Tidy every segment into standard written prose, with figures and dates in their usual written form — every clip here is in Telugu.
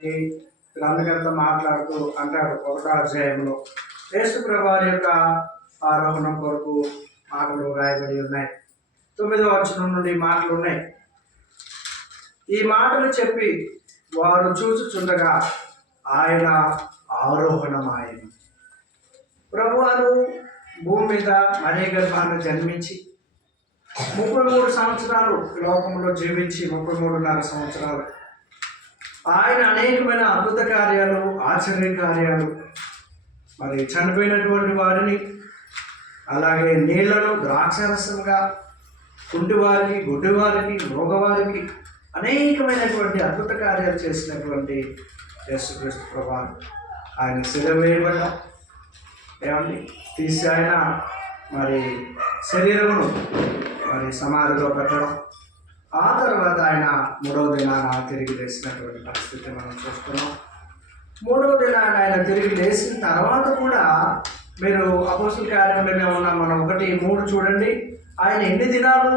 గ్రంథకర్త మాట్లాడుతూ అంటాడు 1వ అధ్యాయంలో యేసు ప్రభువారి యొక్క ఆరోహణం కొరకు మాటలు రాయబడి ఉన్నాయి. 9వ వచనం నుండి మాటలు ఉన్నాయి. ఈ మాటలు చెప్పి వారు చూచుచుండగా ఆయన ఆరోహణమాయెను. ప్రభువారు భూమి మీద మరే గర్భాన్ని జన్మించి 33 సంవత్సరాలు లోకంలో జీవించి 33.5 సంవత్సరాలు ఆయన అనేకమైన అద్భుత కార్యాలు, ఆశ్చర్య కార్యాలు, మరి చనిపోయినటువంటి వారిని అలాగే నీళ్లను ద్రాక్షరసంగా కుంటివారికి, గుడ్డివారికి, మోగవారికి అనేకమైనటువంటి అద్భుత కార్యాలు చేసినటువంటి యేసుక్రీస్తు ప్రభువారు ఆయన శిలువ వేయబడ్డ ఏమండి తీసి ఆయన మరి శరీరమును మరి సమాధిలో పెట్టడం, ఆ తర్వాత ఆయన 3వ దినాన తిరిగి లేచినటువంటి పరిస్థితి మనం చూస్తున్నాం. 3వ దినాన ఆయన తిరిగి లేచిన తర్వాత కూడా మీరు అపోస్తలుల కార్యంలోనే ఉన్న మనం 1:3 చూడండి. ఆయన ఎన్ని దినాలు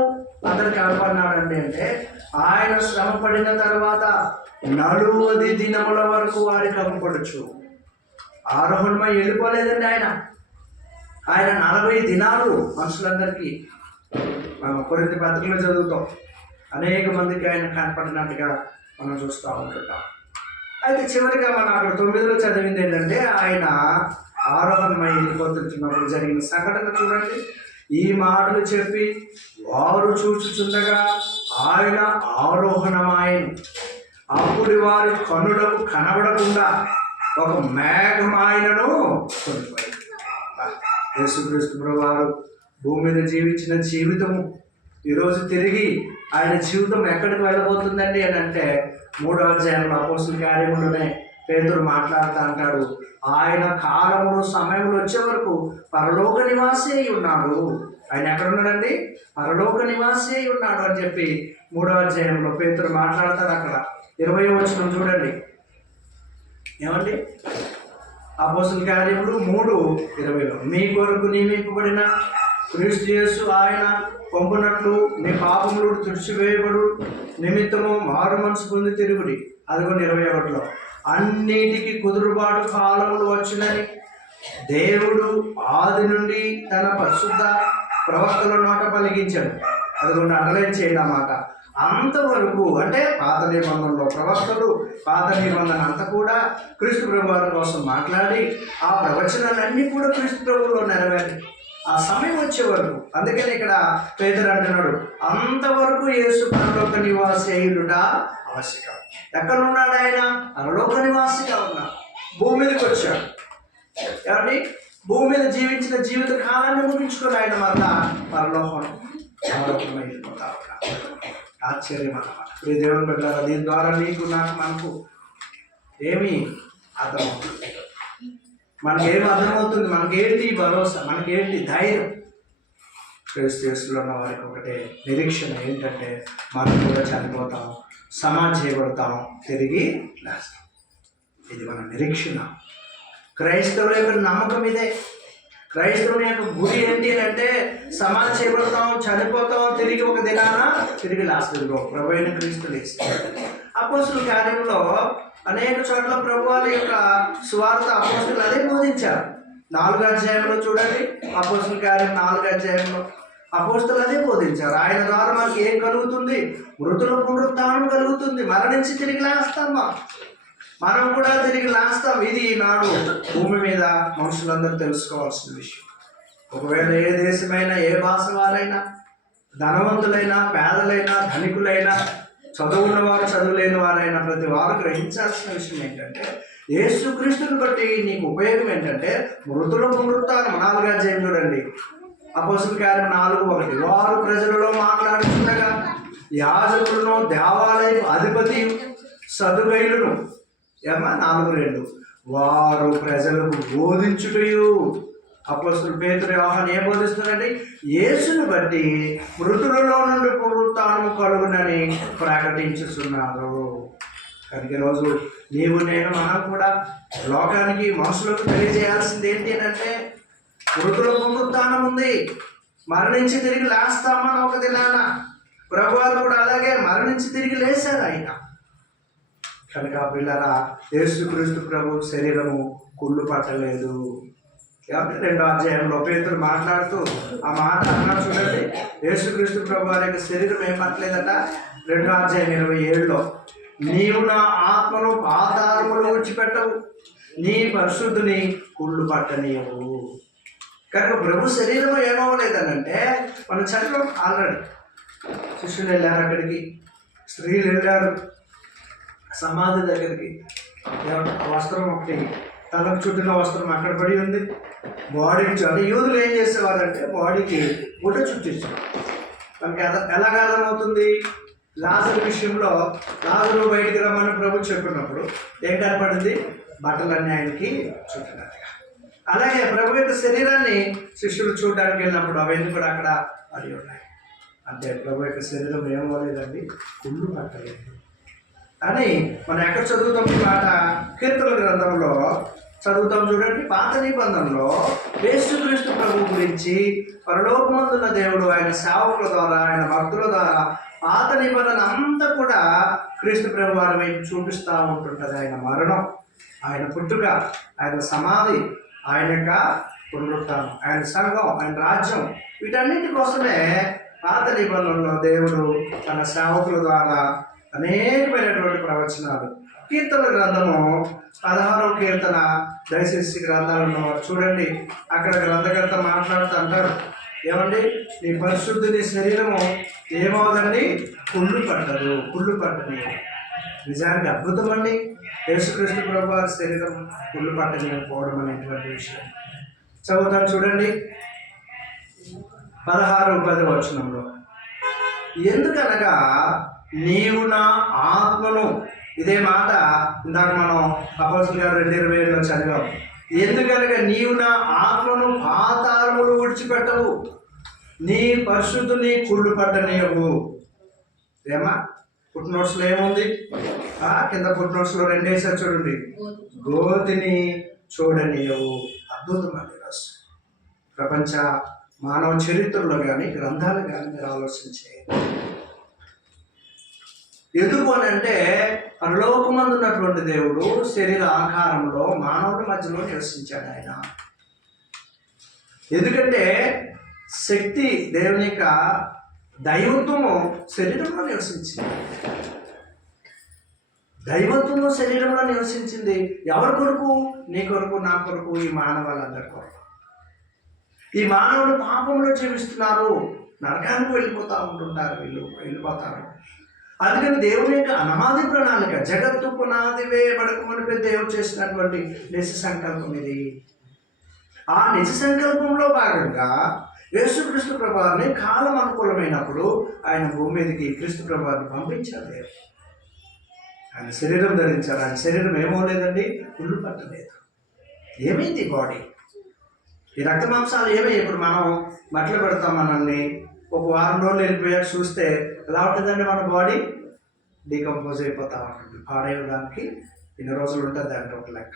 అతనికి కనపడినాడండి అంటే ఆయన శ్రమ పడిన తర్వాత 40 దినముల వరకు వారికి కనపడచ్చు. ఆరోహణమై వెళ్ళిపోలేదండి ఆయన 40 దినాలు మనుషులందరికీ మనం కొరింథీ పత్రికలో చదువుతాం. అనేక మందికి ఆయన కనపడినట్టుగా మనం చూస్తూ ఉంటుంటాం. అయితే చివరిగా మనం అక్కడ 9లో చదివింది ఏంటంటే ఆయన ఆరోహణమై వెళ్ళిపోతున్నప్పుడు జరిగిన సంఘటన చూడండి. ఈ మాటలు చెప్పి వారు చూచుచుండగా ఆయన ఆరోహణమాయెను. అప్పుడు వారి కన్నులకు కనబడకుండా ఒక మేఘం ఆయనను కొనిపోయింది. యేసుక్రీస్తు ప్రభువారు భూమి మీద జీవించిన జీవితము ఈరోజు తిరిగి ఆయన జీవితం ఎక్కడికి వెళ్ళబోతుందండి అని అంటే 3వ అధ్యాయంలో అపోస్తలుల కార్యములోనే పేతురు మాట్లాడుతూ అంటాడు, ఆయన కాలములు సమయంలో వచ్చే వరకు పరలోక నివాసి అయి ఉన్నాడు. ఆయన ఎక్కడ ఉన్నాడండి? పరలోక నివాసి అయి ఉన్నాడు అని చెప్పి 3వ అధ్యాయంలో పేతురు మాట్లాడతాడు. అక్కడ 20వ వచనం చూడండి. ఏమండి? అపోస్తలుల కార్యములు 3:20 మీ కొరకు నియమింపబడిన క్రీస్తు యేసు ఆయన పంపునట్లు మీ పాపములు తుడిచివేయబడు నిమిత్తము మారు మనసు పొంది తిరుగుడి. అదిగోండి 21లో అన్నిటికీ కుదురుబాటు కాలములు వచ్చినని దేవుడు ఆది నుండి తన పరిశుద్ధ ప్రవక్తల నోట పలికించాడు. అదిగోండి అండర్లైన్ చేయండి అన్నమాట. అంతవరకు అంటే పాత నిబంధనలో ప్రవక్తలు, పాత నిబంధన అంతా కూడా క్రీస్తు ప్రభువారి కోసం మాట్లాడి ఆ ప్రవచనాలన్నీ కూడా క్రీస్తు ప్రభువులో నెరవేరి ఆ సమయం వచ్చే వరకు, అందుకని ఇక్కడ పేతురు అంటున్నాడు అంతవరకు యేసు పరలోక నివాసి అయ్యుట ఆవశ్యకం. ఎక్కడున్నాడు ఆయన? పరలోక నివాసిగా ఉన్నాడు. భూమి మీదకి వచ్చాడు. ఏమండి? భూమి మీద జీవించిన జీవిత కాలాన్ని ముగించుకొని ఆయన మళ్ళా పరలోకం వెళ్ళిపోతా ఉన్నాడు. ఆశ్చర్యం అన్నమాట. ప్రియ దేవుని బిడ్డలారా, దీని ద్వారా నీకు నాకు మనకు ఏమి అర్థమవుతుంది? మనకేమి అర్థమవుతుంది? మనకేంటి భరోసా? మనకేంటి ధైర్యం? క్రీస్తు యేసులో ఉన్న వారికి ఒకటే నిరీక్షణ ఏంటంటే మనం కూడా చనిపోతాం, సమాధి చేయబడతాం, తిరిగి లేస్తాం. ఇది మన నిరీక్షణ. క్రైస్తవుల యొక్క నమ్మకం ఇదే. క్రైస్తవుని యొక్క గురి ఏంటి అంటే సమాధి చేయబడతాం, చనిపోతాం, తిరిగి ఒక దినాన తిరిగి లేస్తాడు. ప్రభు అయిన క్రీస్తు లేస్తాడు. అపోస్తలుల కార్యంలో అనేక చోట్ల ప్రభువారి యొక్క సువార్త అపోస్తలులు అదే బోధించారు. 4వ అధ్యాయంలో చూడండి. అపోస్తలుల కార్యం 4వ అధ్యాయంలో అపోస్తలులు అదే బోధించారు. ఆయన ద్వారా మనకి ఏం కలుగుతుంది? మృతుల పునరుత్థానం కలుగుతుంది. మరణించి తిరిగి లేస్తాం. మనం కూడా తిరిగి లేస్తాం. ఇది ఈనాడు భూమి మీద మనుషులందరూ తెలుసుకోవాల్సిన విషయం. ఒకవేళ ఏ దేశమైనా, ఏ భాష వారైనా, ధనవంతులైనా, పేదలైనా, ధనికులైనా, చదువున్నవారు, చదువులేని వారైనా ప్రతి వారు గ్రహించాల్సిన విషయం ఏంటంటే యేసుక్రీస్తుని బట్టి నీకు ఉపయోగం ఏంటంటే మృతుల పునరుత్థానం. 4వ అధ్యాయం చూడండి. అపోస్తలుల కార్యం 4:1 వారు ప్రజలలో మాట్లాడుతుండగా యాజకులను, దేవాలయ అధిపతి సదుకైలను 4:2 వారు ప్రజలకు బోధించుటయు. అపోస్తలులు పేతురు, యోహాను ఏం బోధిస్తున్నారండి? యేసును బట్టి మృతులలో నుండి పునరుత్థానము కలుగునని ప్రకటించుతున్నారు. కనుక ఈరోజు నీవు నేను మనం కూడా లోకానికి, మనుషులకు తెలియజేయాల్సింది ఏంటి అంటే మృతుల పునరుత్థానం ఉంది, మరణించి తిరిగి లేస్తామని ఒక దినాన. ప్రభువారు కూడా అలాగే మరణించి తిరిగి లేచారు ఆయన. కనుక పిల్లరా యేసుక్రీస్తు ప్రభు శరీరము కుళ్ళు పట్టలేదు. కాబట్టి 2వ అధ్యాయంలో పేతురు మాట్లాడుతూ ఆ మాట అన్నాడు చూడండి. యేసుక్రీస్తు ప్రభు వారి యొక్క శరీరం ఏం పట్టలేదట. 2వ అధ్యాయం 27లో నీవు నా ఆత్మను పాతాళములో విడిచిపెట్టవు, నీ పరిశుద్ధుని కుళ్ళు పట్టనీయవు. కనుక ప్రభు శరీరం ఏమవ్వలేదనంటే మనం చదివాం ఆల్రెడీ. శిష్యులు వెళ్ళారు అక్కడికి, స్త్రీలు వెళ్ళారు సమాధి దగ్గరికి. వస్త్రం ఒకటి తలకు చుట్టిన వస్త్రం అక్కడ పడి ఉంది. బాడీకి అంటే యూదులు ఏం చేసేవారంటే బాడీకి గుడ్డ చుట్టించారు. మనకి ఎలాగ అర్థమవుతుంది? లాజరు విషయంలో లాజరు బయటికి రమ్మని ప్రభు చెప్పినప్పుడు ఏం కనపడింది? బట్టలన్నీ ఆయనకి చుట్టినట్టుగా. అలాగే ప్రభు యొక్క శరీరాన్ని శిష్యులు చూడడానికి వెళ్ళినప్పుడు అవన్నీ కూడా అక్కడ పడి ఉన్నాయి. అంటే ప్రభు యొక్క శరీరం ఏమవలేదండి, కుళ్ళు పట్టలేదు అని మనం ఎక్కడ చదువుతాం? మాట కీర్తనల గ్రంథంలో చదువుతాం చూడండి. పాత నిబంధనలో యేసుక్రీస్తు ప్రభు గురించి పరలోకమందున్న దేవుడు ఆయన సేవకుల ద్వారా, ఆయన భక్తుల ద్వారా పాత నిబంధన అంతా కూడా క్రీస్తు ప్రభు వారి వైపు చూపిస్తూ ఉంటుంటుంది. ఆయన మరణం, ఆయన పుట్టుక, ఆయన సమాధి, ఆయన యొక్క పునరుత్థానం, ఆయన సంఘం, ఆయన రాజ్యం, వీటన్నిటి కోసమే పాత నిబంధనలో దేవుడు తన సేవకుల ద్వారా అనేకమైనటువంటి ప్రవచనాలు. కీర్తన గ్రంథము 16వ కీర్తన, దయచేసి గ్రంథాలను చూడండి. అక్కడ గ్రంథకర్త మాట్లాడుతూ అంటాడు, ఏమండి నీ పరిశుద్ధుని శరీరము ఏమవుదండి, కుళ్ళు పట్టదు, కుళ్ళు పట్టని. నిజానికి అద్భుతం అండి యేసుక్రీస్తు ప్రభు వారి శరీరం కుళ్ళు పట్టకపోవడం అనేటువంటి విషయం. చదువుతాను చూడండి 16:10 వచనంలో, ఎందుకనగా నీవు నా ఆత్మను, ఇదే మాట ఇందాక మనం అపోస్తలుల గారు 2:27లో చదివాం. ఎందుకనగా నీవు నా ఆత్మను పాతాళములు విడిచిపెట్టవు, నీ పరిశుద్ధుని కుళ్ళు పట్టనీయవు. ఏమా ఫుట్ నోట్స్లో ఏముంది? కింద ఫుట్ నోట్స్లో 2 వేసారు చూడండి. గోతిని చూడనీయవు. అద్భుతం అండి. రాసు ప్రపంచ మానవ చరిత్రలో కానీ గ్రంథాలు కానీ మీరు ఆలోచించే. ఎందుకు అని అంటే పరలోకమందు ఉన్నటువంటి దేవుడు శరీర ఆకారంలో మానవుడి మధ్యలో నివసించాడు ఆయన. ఎందుకంటే శక్తి, దేవుని యొక్క దైవత్వము శరీరంలో నివసించింది. దైవత్వము శరీరంలో నివసించింది. ఎవరి కొరకు? నీ కొరకు, నా కొరకు, ఈ మానవాళ్ళందరి కొరకు. ఈ మానవులు పాపంలో జీవిస్తున్నారు, నరకానికి వెళ్ళిపోతారు. అందుకని దేవుని యొక్క అనాది ప్రణాళిక, జగత్తు పునాది వేయబడకమునిపై దేవుడు చేసినటువంటి నిజ సంకల్పం ఇది. ఆ నిజ సంకల్పంలో భాగంగా యేసుక్రీస్తు ప్రభువారిని కాలం అనుకూలమైనప్పుడు ఆయన భూమి మీదకి క్రీస్తు ప్రభువారిని పంపించారు. ఆయన శరీరం ధరించారు. ఆయన శరీరం ఏమవలేదండి, కుళ్ళు పట్టలేదు. ఏమైంది బాడీ? ఈ రక్త మాంసాలు ఏమై ఇప్పుడు మనం బట్టలు పెడతాం మనల్ని, ఒక వారం రోజులు వెళ్ళిపోయాక చూస్తే ఎలా ఉంటుందండి మన బాడీ? డీకంపోజ్ అయిపోతూ ఉంటుంది. పాడేయడానికి ఎన్ని రోజులు ఉంటుంది దాంట్లో ఒక లెక్క.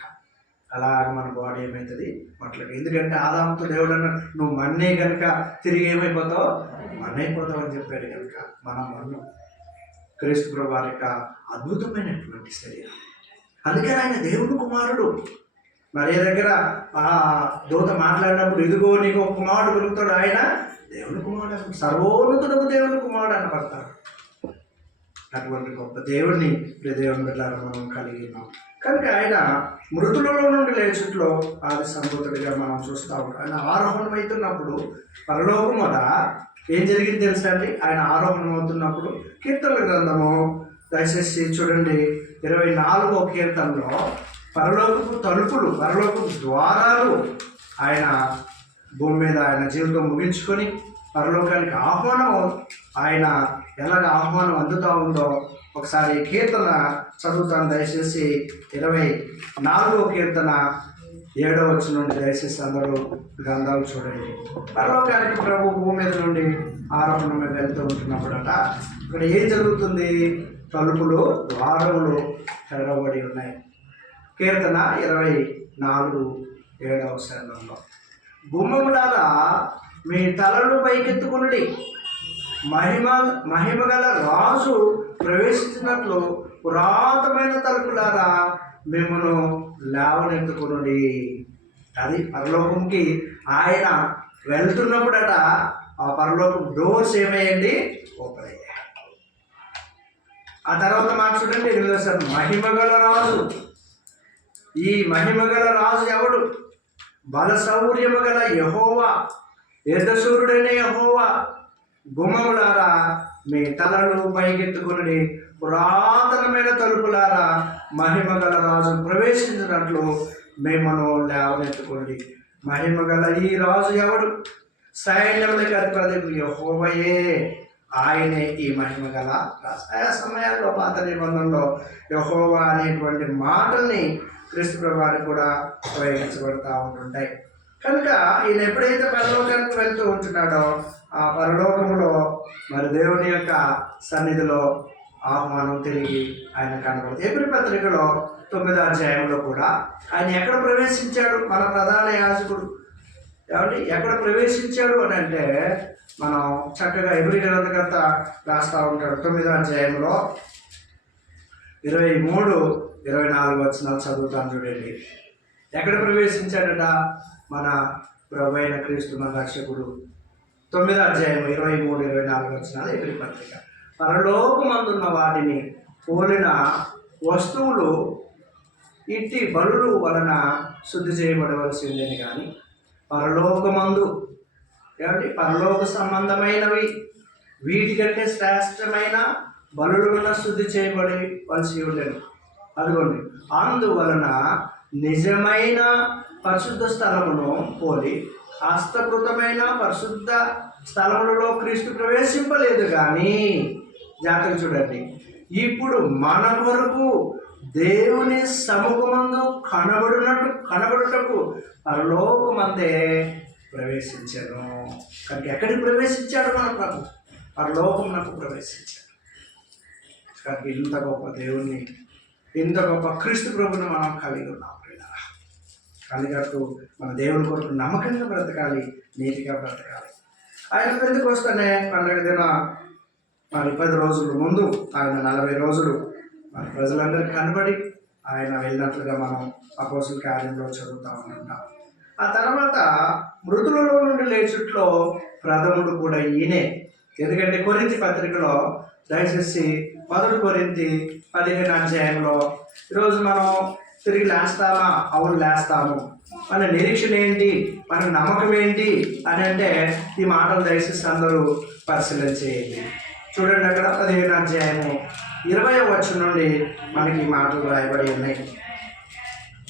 అలాగ మన బాడీ ఏమవుతుంది బట్టలకి. ఎందుకంటే ఆదాముతో దేవుడు అన్నాడు, నువ్వు మన్నే కనుక తిరిగి ఏమైపోతావు, మన్నైపోతావు అని చెప్పాడు. కనుక మన మన్ను క్రీస్తు ప్రభు వారి యొక్క అద్భుతమైనటువంటి శరీరం. అందుకని ఆయన దేవుని కుమారుడు. మరి దగ్గర ఆ దూత మాట్లాడినప్పుడు ఇదిగో నీకు ఒక కుమారుడు కలుగుతాడు, ఆయన దేవుని కుమారుడు, సర్వోన్నతుడు దేవుని కుమారుడు అనబడతాడు. అటువంటి గొప్ప దేవుడిని దేవుని బిడ్డలారా మనం కలిగినాం. కనుక ఆయన మృతులలో నుండి లేచుట్లో ఆది సంభూతుడిగా మనం చూస్తూ ఉంటాం. ఆయన ఆరోహణం అవుతున్నప్పుడు పరలోకం వల్ల ఏం జరిగింది తెలుసా అండి? ఆయన ఆరోహణం అవుతున్నప్పుడు కీర్తనల గ్రంథము దయచేసి చూడండి 24వ కీర్తనలో పరలోకపు తలుపులు, పరలోకపు ద్వారాలు ఆయన భూమి మీద ఆయన జీవితం ముగించుకొని పరలోకానికి ఆహ్వానం ఆయన ఎలాగ ఆహ్వానం అందుతూ ఉందో ఒకసారి కీర్తన చదువుతాను. దయచేసి 24వ కీర్తన 7వ వచనం నుండి దయచేసి అందరూ గ్రంథాలు చూడండి. పరలోకానికి ప్రభు భూమి మీద నుండి ఆరోహణ మీద వెళ్తూ ఉంటున్నప్పుడట ఇక్కడ ఏం జరుగుతుంది? తలుపులు, ద్వారములు తెరవబడి ఉన్నాయి. కీర్తన 24:7వ వచనంలో, గుమ్మములారా మీ తలలు పైకెత్తుకునుడి, మహిమగల రాజు ప్రవేశించినట్లు పురాతనమైన తలుపులారా మిమ్మను లేవనెత్తుకునుడి. అది పరలోకంకి ఆయన వెళ్తున్నప్పుడట ఆ పరలోకం డోర్స్ ఏమయ్యండి? ఓపెన్ అయ్యాయి. ఆ తర్వాత మాట చూడండి 8వ మహిమగల రాజు. ఈ మహిమగల రాజు ఎవడు? బల శౌర్యము గల యెహోవా, యుద్ధశూరుడైన యెహోవా. గుమ్మములారా మీ తలలు పైకెత్తుకుని, పురాతనమైన తలుపులారా మహిమగల రాజు ప్రవేశించినట్లు మిమ్మను లేవనెత్తుకోండి. మహిమగల ఈ రాజు ఎవడు? సైన్యములకు అధిపతి యెహోవాయే. ఆయనే ఈ మహిమగల రాజు. ఆయా సమయాల్లో పాత నిబంధనలో యెహోవా అనేటువంటి మాటల్ని క్రీస్తు ప్రభువారికి కూడా ఉపయోగించబడతా ఉంటుంటాయి. కనుక ఈయన ఎప్పుడైతే పరలోకానికి వెళ్తూ ఉంటున్నాడో ఆ పరలోకంలో మరి దేవుని యొక్క సన్నిధిలో ఆహ్వానం తిరిగి ఆయన కనబడుతుంది. ఎబ్రీ పత్రికలో 9వ అధ్యాయంలో కూడా ఆయన ఎక్కడ ప్రవేశించాడు? మన ప్రధాన యాజకుడు ఏమండి ఎక్కడ ప్రవేశించాడు అని అంటే మనం చక్కగా ఎబ్రీ గ్రంథకర్త రాస్తూ ఉంటాడు. 9వ అధ్యాయంలో 23-24 వచనాలు చదువుతాను చూడండి. ఎక్కడ ప్రవేశించాడట? మన ప్రభు అయిన క్రీస్తు మన రక్షకుడు. 9వ అధ్యాయం 23-24 వచనాలు ఎబ్రీ పత్రిక. పరలోకమందున్న వాటిని పోలిన వస్తువులు ఇట్టి బలులు వలన శుద్ధి చేయబడవలసిందని, కానీ పరలోకమందు ఏమంటే పరలోక సంబంధమైనవి వీటికంటే శ్రేష్టమైన బలుల వలన శుద్ధి చేయబడవలసి ఉండేది. అదిగోండి, అందువలన నిజమైన పరిశుద్ధ స్థలమును పోలి హస్తకృతమైన పరిశుద్ధ స్థలములలో క్రీస్తు ప్రవేశింపలేదు. కానీ జాగ్రత్త చూడండి, ఇప్పుడు మన కొరకు దేవుని సముఖమందు కనబడుటకు పరలోకమందే ప్రవేశించాను. కనుక ఎక్కడికి ప్రవేశించాడు మన ప్రభు? పరలోకమునకు ప్రవేశించాడు. కనుక ఇంత గొప్ప దేవుణ్ణి, ఇంత గొప్ప క్రీస్తు ప్రభుని మనం కలిగి ఉన్నాం. కలిగట్టు మన దేవుని కొరకు నమ్మకంగా బ్రతకాలి, నీతిగా బ్రతకాలి. ఆయన ఎందుకు వస్తానే పండుగ దిన మరి 10 రోజుల ముందు ఆయన 40 రోజులు మన ప్రజలందరికీ కనబడి ఆయన వెళ్ళినట్లుగా మనం అపోస్తలుల కార్యంలో చదువుతా ఉంటాం. ఆ తర్వాత మృతులలో నుండి లేచుట్లో ప్రథముడు కూడా ఈయనే. ఎందుకంటే కొరింథీ పత్రికలో దయచేసి 1 కొరింథీ 15వ అధ్యాయంలో ఈరోజు మనం తిరిగి లేస్తామా? అవును లేస్తాము. మన నిరీక్షణ ఏంటి? మన నమ్మకం ఏంటి అని అంటే ఈ మాటలు దయచేసి అందరూ పరిశీలన చేయండి. చూడండి, అక్కడ 15వ అధ్యాయము 20వ వచనం నుండి మనకి ఈ మాటలు రాయబడి ఉన్నాయి.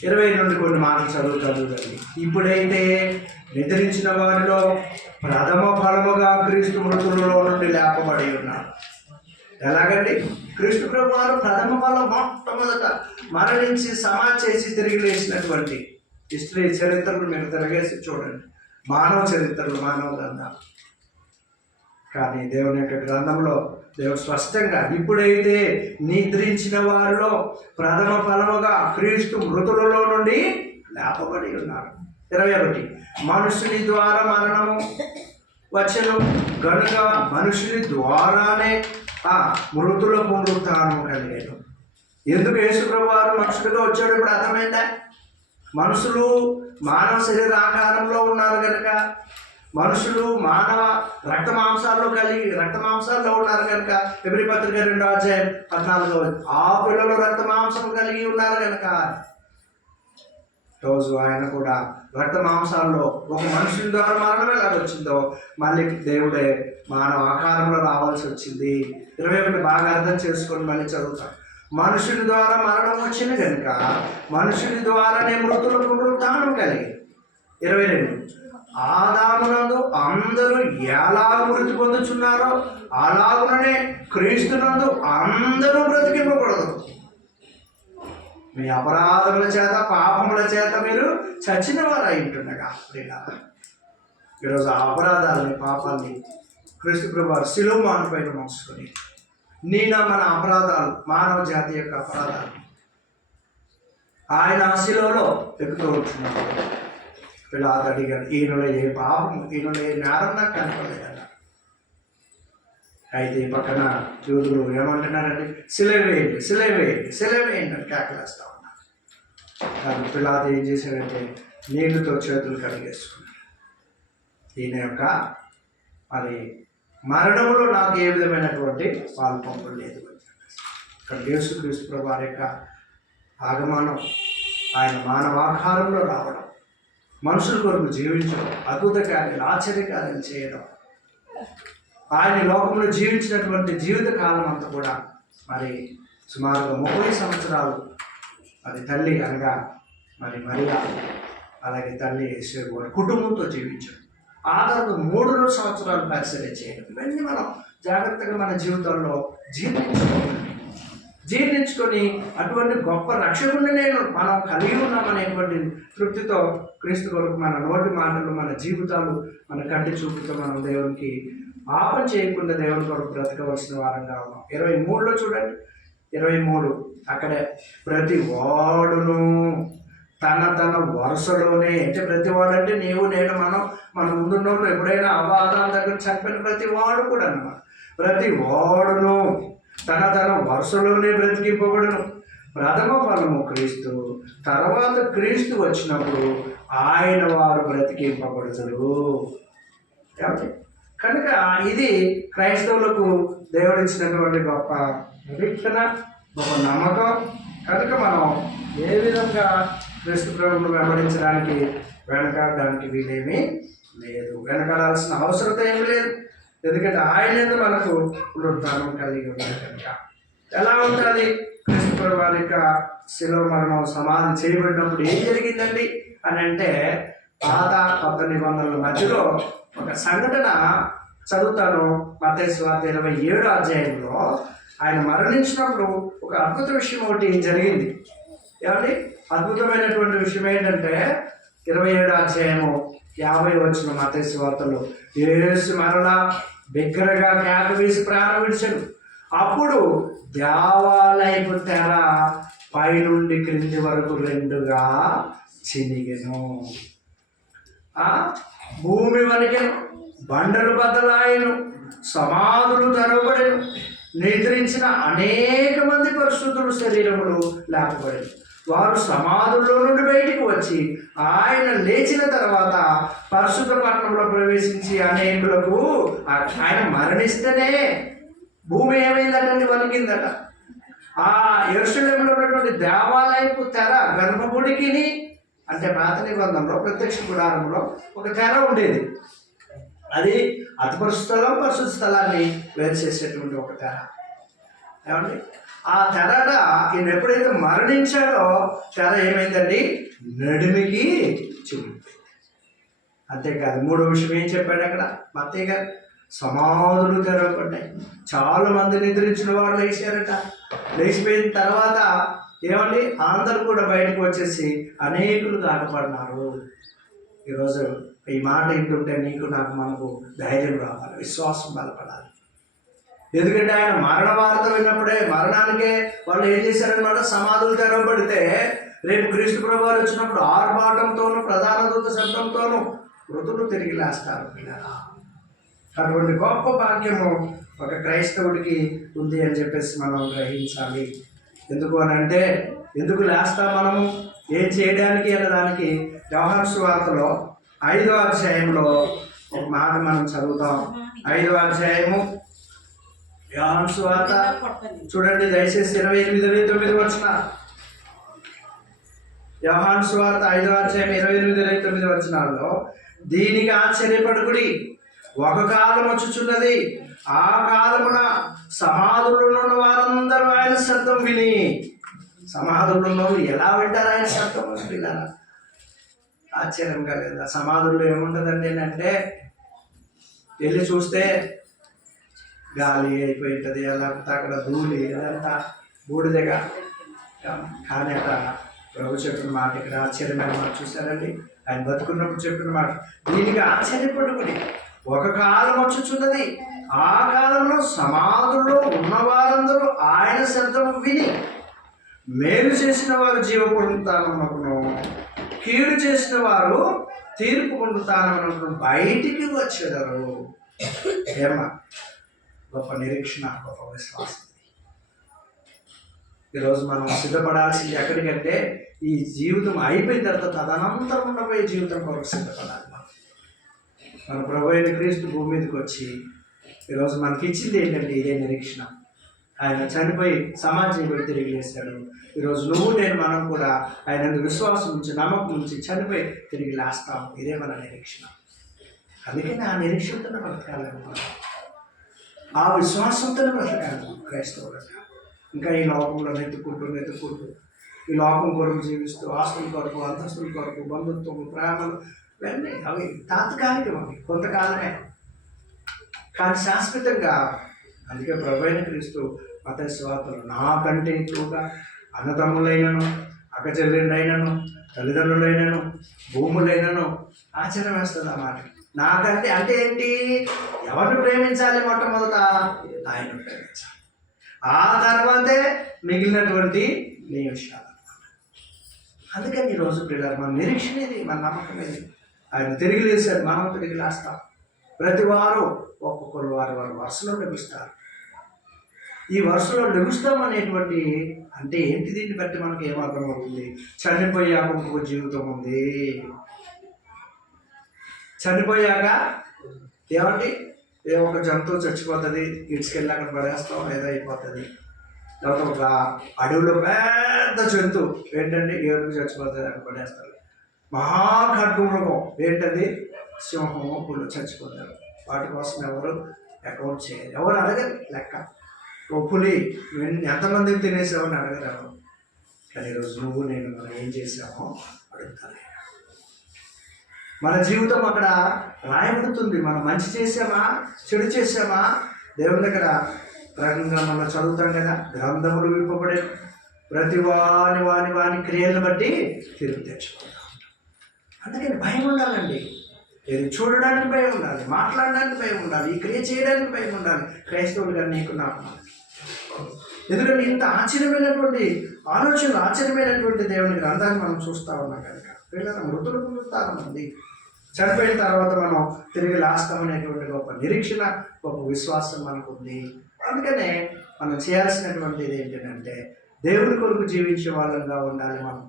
20 నుండి కొన్ని మాటలు చదువుతాను చూడండి. ఇప్పుడైతే నిద్రించిన వారిలో ప్రథమ ఫలముగా క్రీస్తు మృతులలో నుండి లేపబడి ఉన్నారు. ఎలాగండి? క్రీస్తు ప్రభు వారు ప్రథమ ఫలం, మొట్టమొదట మరణించి సమాధి చేసి తిరిగి లేచినటువంటి హిస్టరీ చరిత్రలు మీరు తిరగేసి చూడండి. మానవ చరిత్రలు, మానవ గ్రంథాలు. కానీ దేవుని యొక్క గ్రంథంలో దేవుడు స్పష్టంగా ఇప్పుడైతే నిద్రించిన వారిలో ప్రథమ ఫలముగా క్రీస్తు మృతులలో నుండి లేపబడి ఉన్నారు. 21 మనుషుని ద్వారా మరణము వచ్చెను గనుక మనుషుని ద్వారానే మృతుల పునరుత్థానం కలిగాను. ఎందుకు యేసుప్రభు వారు మనుషులుగా వచ్చాడు? ఇప్పుడు అర్థమైందా? మనుషులు మానవ శరీర ఆకారంలో ఉన్నారు కనుక, మనుషులు మానవ రక్త మాంసాల్లో ఉన్నారు కనుక, ఎబ్రీ పత్రిక 2వ అధ్యాయం 14వ ఆ పిల్లలు రక్త మాంసం కలిగి ఉన్నారు కనుక రోజు ఆయన కూడా రక్త మాంసాల్లో ఒక మనుషుని ద్వారా మరణం ఎలా వచ్చిందో మళ్ళీ దేవుడే మానవ ఆకారంలో రావాల్సి వచ్చింది. 21 బాగా అర్థం చేసుకొని మళ్ళీ చదువుతాం. మనుషుని ద్వారా మరణం వచ్చింది కనుక మనుషుని ద్వారానే మృతుల పునరుత్థానం కలిగింది. 22 ఆదామునందు అందరూ ఎలా మృతి పొందుచున్నారో అలాగుననే క్రీస్తునందు అందరూ బ్రతికింపకూడదు. మీ అపరాధముల చేత పాపముల చేత మీరు చచ్చిన వారు అయి ఉంటుండగా ఈరోజు ఆ అపరాధాలని, పాపాలని క్రీస్తు ప్రభువు శిలువ మానుపైన మోసుకొని మన అపరాధాలు, మానవ జాతి యొక్క అపరాధాలు ఆయన శిలువలో ఎక్కుతూ ఉంటున్నాడు. పిలాతు అడిగాడు, ఈయనలో ఏ పాపము, ఈయనలో ఏ నేరం నాకు కనపడలేదన్న. అయితే ఈ పక్కన యూదులు ఏమంటున్నారంటే సిలువేయండి సిలువేయండి సిలువేయండి అని కేకలేస్తా ఉన్నారు. దాని పిలాతు ఏం చేశాడంటే నీళ్లతో చేతులు కడిగేసుకున్నాడు. ఈయన యొక్క మరి మరణంలో నాకు ఏ విధమైనటువంటి పాల్పంపు లేదు. ఇక్కడ యేసుక్రీస్తు ప్రభువు వారి యొక్క ఆగమనం, ఆయన మానవాకారంలో రావడం, మనుషుల కొరకు జీవించడం, అద్భుత కార్యాలు ఆశ్చర్యకార్యాలు చేయడం, ఆయన లోకంలో జీవించినటువంటి జీవిత కాలం అంతా కూడా మరి సుమారుగా 30 సంవత్సరాలు మరి తల్లి అనగా మరి మరియా అలాగే తల్లి యేసు వారి కుటుంబంతో జీవించడం, ఆ తర్వాత 3 సంవత్సరాలు పరిశీలన చేయడం, ఇవన్నీ మనం జాగ్రత్తగా మన జీవితంలో జీర్ణించుకొని అటువంటి గొప్ప రక్షకుడిని మనం కలిగి ఉన్నామనేటువంటి తృప్తితో క్రీస్తు కొరకు మన నోటి మాటలు, మన జీవితాలు, మన కంటి చూపుతో మనం దేవునికి పాపం చేయకుండా దేవుని కొరకు బ్రతకవలసిన వారంగా ఉన్నాం. 23లో చూడండి, 23 అక్కడే ప్రతి వాడును తన వరుసలోనే, అంటే ప్రతి వాడు అంటే నీవు నేను మన ముందున్నోళ్ళు ఎప్పుడైనా అవాదాల దగ్గర చనిపోయిన ప్రతి వాడు కూడా అన్నమాట. ప్రతి వాడును తన వరుసలోనే బ్రతికింపబడును. ప్రథమ ఫలము క్రీస్తు, తర్వాత క్రీస్తు వచ్చినప్పుడు ఆయన వారు బ్రతికింపబడుతారు. కనుక ఇది క్రైస్తవులకు దేవుడు ఇచ్చినటువంటి గొప్ప నిరీక్షణ, గొప్ప నమ్మకం. కనుక మనం ఏ విధంగా క్రీస్తు ప్రభువును వెంబడించడానికి వెనకాడడానికి వీలేమీ లేదు, వెనకాడాల్సిన అవసరం ఏమీ లేదు. ఎందుకంటే ఆయన మనకు పునరుద్ధానం కలిగి ఉన్నారు. కనుక ఎలా ఉంటుంది? క్రీస్తు ప్రభువు వారి యొక్క శిలువ మరణం సమాధి చేయబడినప్పుడు ఏం జరిగిందండి అని అంటే, పాత కొత్త నిబంధనల మధ్యలో ఒక సంఘటన చదువుతాను. మత్తయి సువార్త 27వ అధ్యాయంలో ఆయన మరణించినప్పుడు ఒక అద్భుత విషయం ఒకటి జరిగింది. ఏమండి? అద్భుతమైనటువంటి విషయం ఏంటంటే 27వ అధ్యాయము 50 వచ్చిన మత్తయి సువార్తలో యేసు మరలా బిగ్గరగా కేక వేసి ప్రాణం విడిచాడు. అప్పుడు దేవాలయపు తెర పైనుండి క్రింది వరకు 2గా చినిగెను. భూమి వణికెను, బండలు బద్దలాయను, సమాధులు తెరవబడెను, నిద్రించిన అనేక మంది పరిశుద్ధుల శరీరములు లేకపోయారు. వారు సమాధుల్లో నుండి బయటికి వచ్చి ఆయన లేచిన తర్వాత పరిశుద్ధ పట్టణంలో ప్రవేశించి అనేకులకు, ఆయన మరణిస్తేనే భూమి ఏమైందటండి? వణికిందట. ఆ యెరూషలేములో ఉన్నటువంటి దేవాలయపు తెర, గర్భగుడికి అంటే పాత నిబంధనలో ప్రత్యక్ష గుడారంలో ఒక తెర ఉండేది. అది అతి పరిశుద్ధ స్థలం, పరిశుద్ధ స్థలాన్ని వేరు చేసేటువంటి ఒక తెర. ఏమండి? ఆ తెరట ఈయన ఎప్పుడైతే మరణించాడో తెర ఏమైందండి? నడిమికి చూపింది. అంతేకాదు, 3వ విషయం ఏం చెప్పాడు అక్కడ మత్తయ్య గారు? సమాధులు తెరవబడ్డాయి. చాలా మంది నిద్రించిన వారు లేచారట. లేచిపోయిన తర్వాత ఏమండి? అందరూ కూడా బయటకు వచ్చేసి అనేకులు దాటపడినారు. ఈరోజు ఈ మాట ఇంటుంటే నీకు నాకు మనకు ధైర్యం రావాలి, విశ్వాసం బలపడాలి. ఎందుకంటే ఆయన మరణ వార్త విన్నప్పుడే, మరణానికే వాళ్ళు ఏం చేశారన్నమాట? సమాధులు తెరవబడితే రేపు క్రీస్తు ప్రభువు వారు వచ్చినప్పుడు ఆర్భాటంతోనూ ప్రధాన దూత శబ్దంతోనూ మృతులు తిరిగి లేస్తారు. అటువంటి గొప్ప భాగ్యము ఒక క్రైస్తవుడికి ఉంది అని చెప్పేసి మనం గ్రహించాలి. ఎందుకు అని అంటే, ఎందుకు లేస్తాం మనము, ఏం చేయడానికి అనే దానికి యోహాను సువార్తలో 5వ అధ్యాయంలో ఒక మాట మనం చదువుతాం. 5వ అధ్యాయము యోహాను సువార్త చూడండి దయచేసి 28-29 వచన. యోహాను సువార్త 5వ అధ్యాయం 28-29 వచనాల్లో, దీనికి ఆశ్చర్యపడుకుడి, ఒక కాలం వచ్చుచున్నది, ఆ కాలమున సమాధుల్లో ఉన్న వారందరూ ఆయన శబ్దం విని. సమాధుల్లో ఎలా వింటారు ఆయన శబ్దం? వినారా? ఆశ్చర్యంగా లేదా? సమాధుల్లో ఏముంటుందండి అంటే, వెళ్ళి చూస్తే గాలి అయిపోయి ఉంటుంది, లేకపోతే అక్కడ ధూళి, అదంతా బూడిదగా. కానీ అక్కడ ప్రభు చెప్పిన మాట ఇక్కడ ఆశ్చర్యమైన మాట చూశారండి. ఆయన బతుకున్నప్పుడు చెప్పిన మాట, దీనికి ఆశ్చర్యపడుకుని, ఒక కాలం వచ్చుచున్నది, ఆ కాలంలో సమాధుల్లో ఉన్నవారందరూ ఆయన శబ్దం విని, మేలు చేసిన వారు జీవ పొందుతానన్నప్పుడు, కీడు చేసిన వారు తీర్పు పొందుతానన్నప్పుడు బయటికి వచ్చేదారు. ఏమా గొప్ప నిరీక్షణ, గొప్ప విశ్వాసం. ఈరోజు మనం సిద్ధపడాల్సింది ఎక్కడికంటే ఈ జీవితం అయిపోయిన తర్వాత తదనంతరం ఉండబోయే జీవితం కొరకు సిద్ధపడాలి. మన ప్రభు అయిన క్రీస్తు భూమి మీదకి వచ్చి ఈరోజు మనకి ఇచ్చింది ఏంటంటే ఇదే నిరీక్షణ. ఆయన చనిపోయి సమాజం తిరిగి లేస్తాడు. ఈరోజు నువ్వు నేను మనం కూడా ఆయన విశ్వాసం నుంచి, నమ్మకం నుంచి చనిపోయి తిరిగి లేస్తాం. ఇదే మన నిరీక్షణ. అందుకని ఆ నిరీక్షణతో బ్రతకాలనుకున్నాం, ఆ విశ్వాసంతో బ్రతకాలి క్రైస్తవులుగా. ఇంకా ఈ లోకంలో నెత్తుకుంటూ ఈ లోకం కొరకు జీవిస్తూ ఆస్తుల కొరకు, అంతస్తుల కొరకు, బంధుత్వం, ప్రేమలు ఇవన్నీ అవి తాత్కాలికం, అవి కొంతకాలమే, కానీ శాశ్వతంగా. అందుకే ప్రభు అయిన క్రీస్తు మత్తయి సువార్తలో నాకంటే ఎక్కువగా అన్నదమ్ములైనను, అక్కచెల్లెళ్ళైనను, తల్లిదండ్రులైనను, భూములైనను ఆశ్చర్యం వేస్తుంది ఆ మాట. నాకంటే అంటే ఏంటి? ఎవరిని ప్రేమించాలి? మొట్టమొదట ఆయన ప్రేమించాలి, ఆ తర్వాతే మిగిలినటువంటి నీ విషయాలు. అందుకని ఈరోజు పిల్లలు మన నిరీక్షణ ఇది, మన నమ్మకం ఇది. ఆయన తిరిగి లేచారు, మనం తిరిగి లేస్తాం. ప్రతి వారు ఒక్కొక్కరు వారి వరుసలో లభిస్తారు. ఈ వరుసలో లభిస్తాం అనేటువంటి అంటే ఏంటి? దీన్ని బట్టి మనకి ఏమర్థం అవుతుంది? చనిపోయాక ఇంకొక జీవితం ఉంది. చనిపోయాక ఏమండి? ఏ ఒక జంతువు చచ్చిపోతుంది, ఇటుకెళ్ళి అక్కడ పడేస్తాం, ఏదో అయిపోతుంది. తర్వాత ఒక అడవిలో పెద్ద జంతువు ఏంటంటే ఏడుకు చచ్చిపోతుంది, అక్కడ పడేస్తారు. మహాఖడ్గమృగం ఏంటది? సింహము, పులు చచ్చిపోతారు. వాటి కోసం ఎవరు అకౌంట్ చేయరు, ఎవరు అడగరు లెక్క. ఓ పులి ఎంతమందిని తినేసామని అడగరు ఎవరు. కానీ ఈరోజు నువ్వు నేను మనం ఏం చేసామో అడుగుతాను. మన జీవితం అక్కడ రాయబడుతుంది. మనం మంచి చేసామా, చెడు చేసామా? దేవుని దగ్గర రకంగా మనం చదువుతాం కదా, గ్రంథములు విప్పబడే ప్రతి వాని క్రియలను బట్టి తిరిగి తెచ్చుకుంటాం. అందుకని భయం ఉండాలండి. ఇది చూడడానికి భయం ఉండాలి, మాట్లాడడానికి భయం ఉండాలి, ఈ క్రియ చేయడానికి భయం ఉండాలి. క్రైస్తవులుగా నీకు నాకు. ఎందుకంటే ఇంత ఆశ్చర్యమైనటువంటి ఆలోచనలు, ఆశ్చర్యమైనటువంటి దేవుని గ్రంథాన్ని మనం చూస్తూ ఉన్నాం కనుక పిల్లల మృతులు పునరుత్థానముంది. చనిపోయిన తర్వాత మనం తిరిగి లేస్తామనేటువంటి గొప్ప నిరీక్షణ, గొప్ప విశ్వాసం మనకు ఉంది. అందుకనే మనం చేయాల్సినటువంటిది ఏంటంటే దేవుని కొరకు జీవించే వాళ్ళంగా ఉండాలి. మనం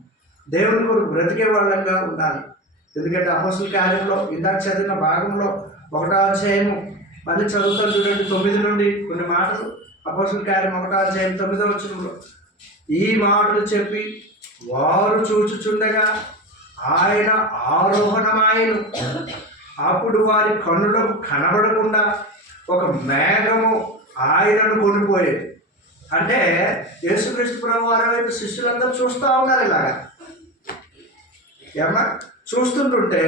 దేవుని కొరకు బ్రతికే వాళ్ళంగా ఉండాలి. ఎందుకంటే అపోస్తల కార్యంలో ఇందాక చదివిన భాగంలో 1వ అధ్యాయము మళ్ళీ చదువుతారు చూడండి, 9 నుండి కొన్ని మాటలు. అపోస్తల కార్యం 1వ అధ్యాయం 9వ వచనంలో ఈ మాటలు చెప్పి వారు చూచుచుండగా ఆయన ఆరోహణమాయను. అప్పుడు వారి కన్నులకు కనబడకుండా ఒక మేఘము ఆయనను కొనిపోయేది. అంటే యేసుక్రీస్తు ప్రభు వారి వైపు శిష్యులందరూ చూస్తూ ఉన్నారు. ఇలాగా ఏమన్నా చూస్తుంటుంటే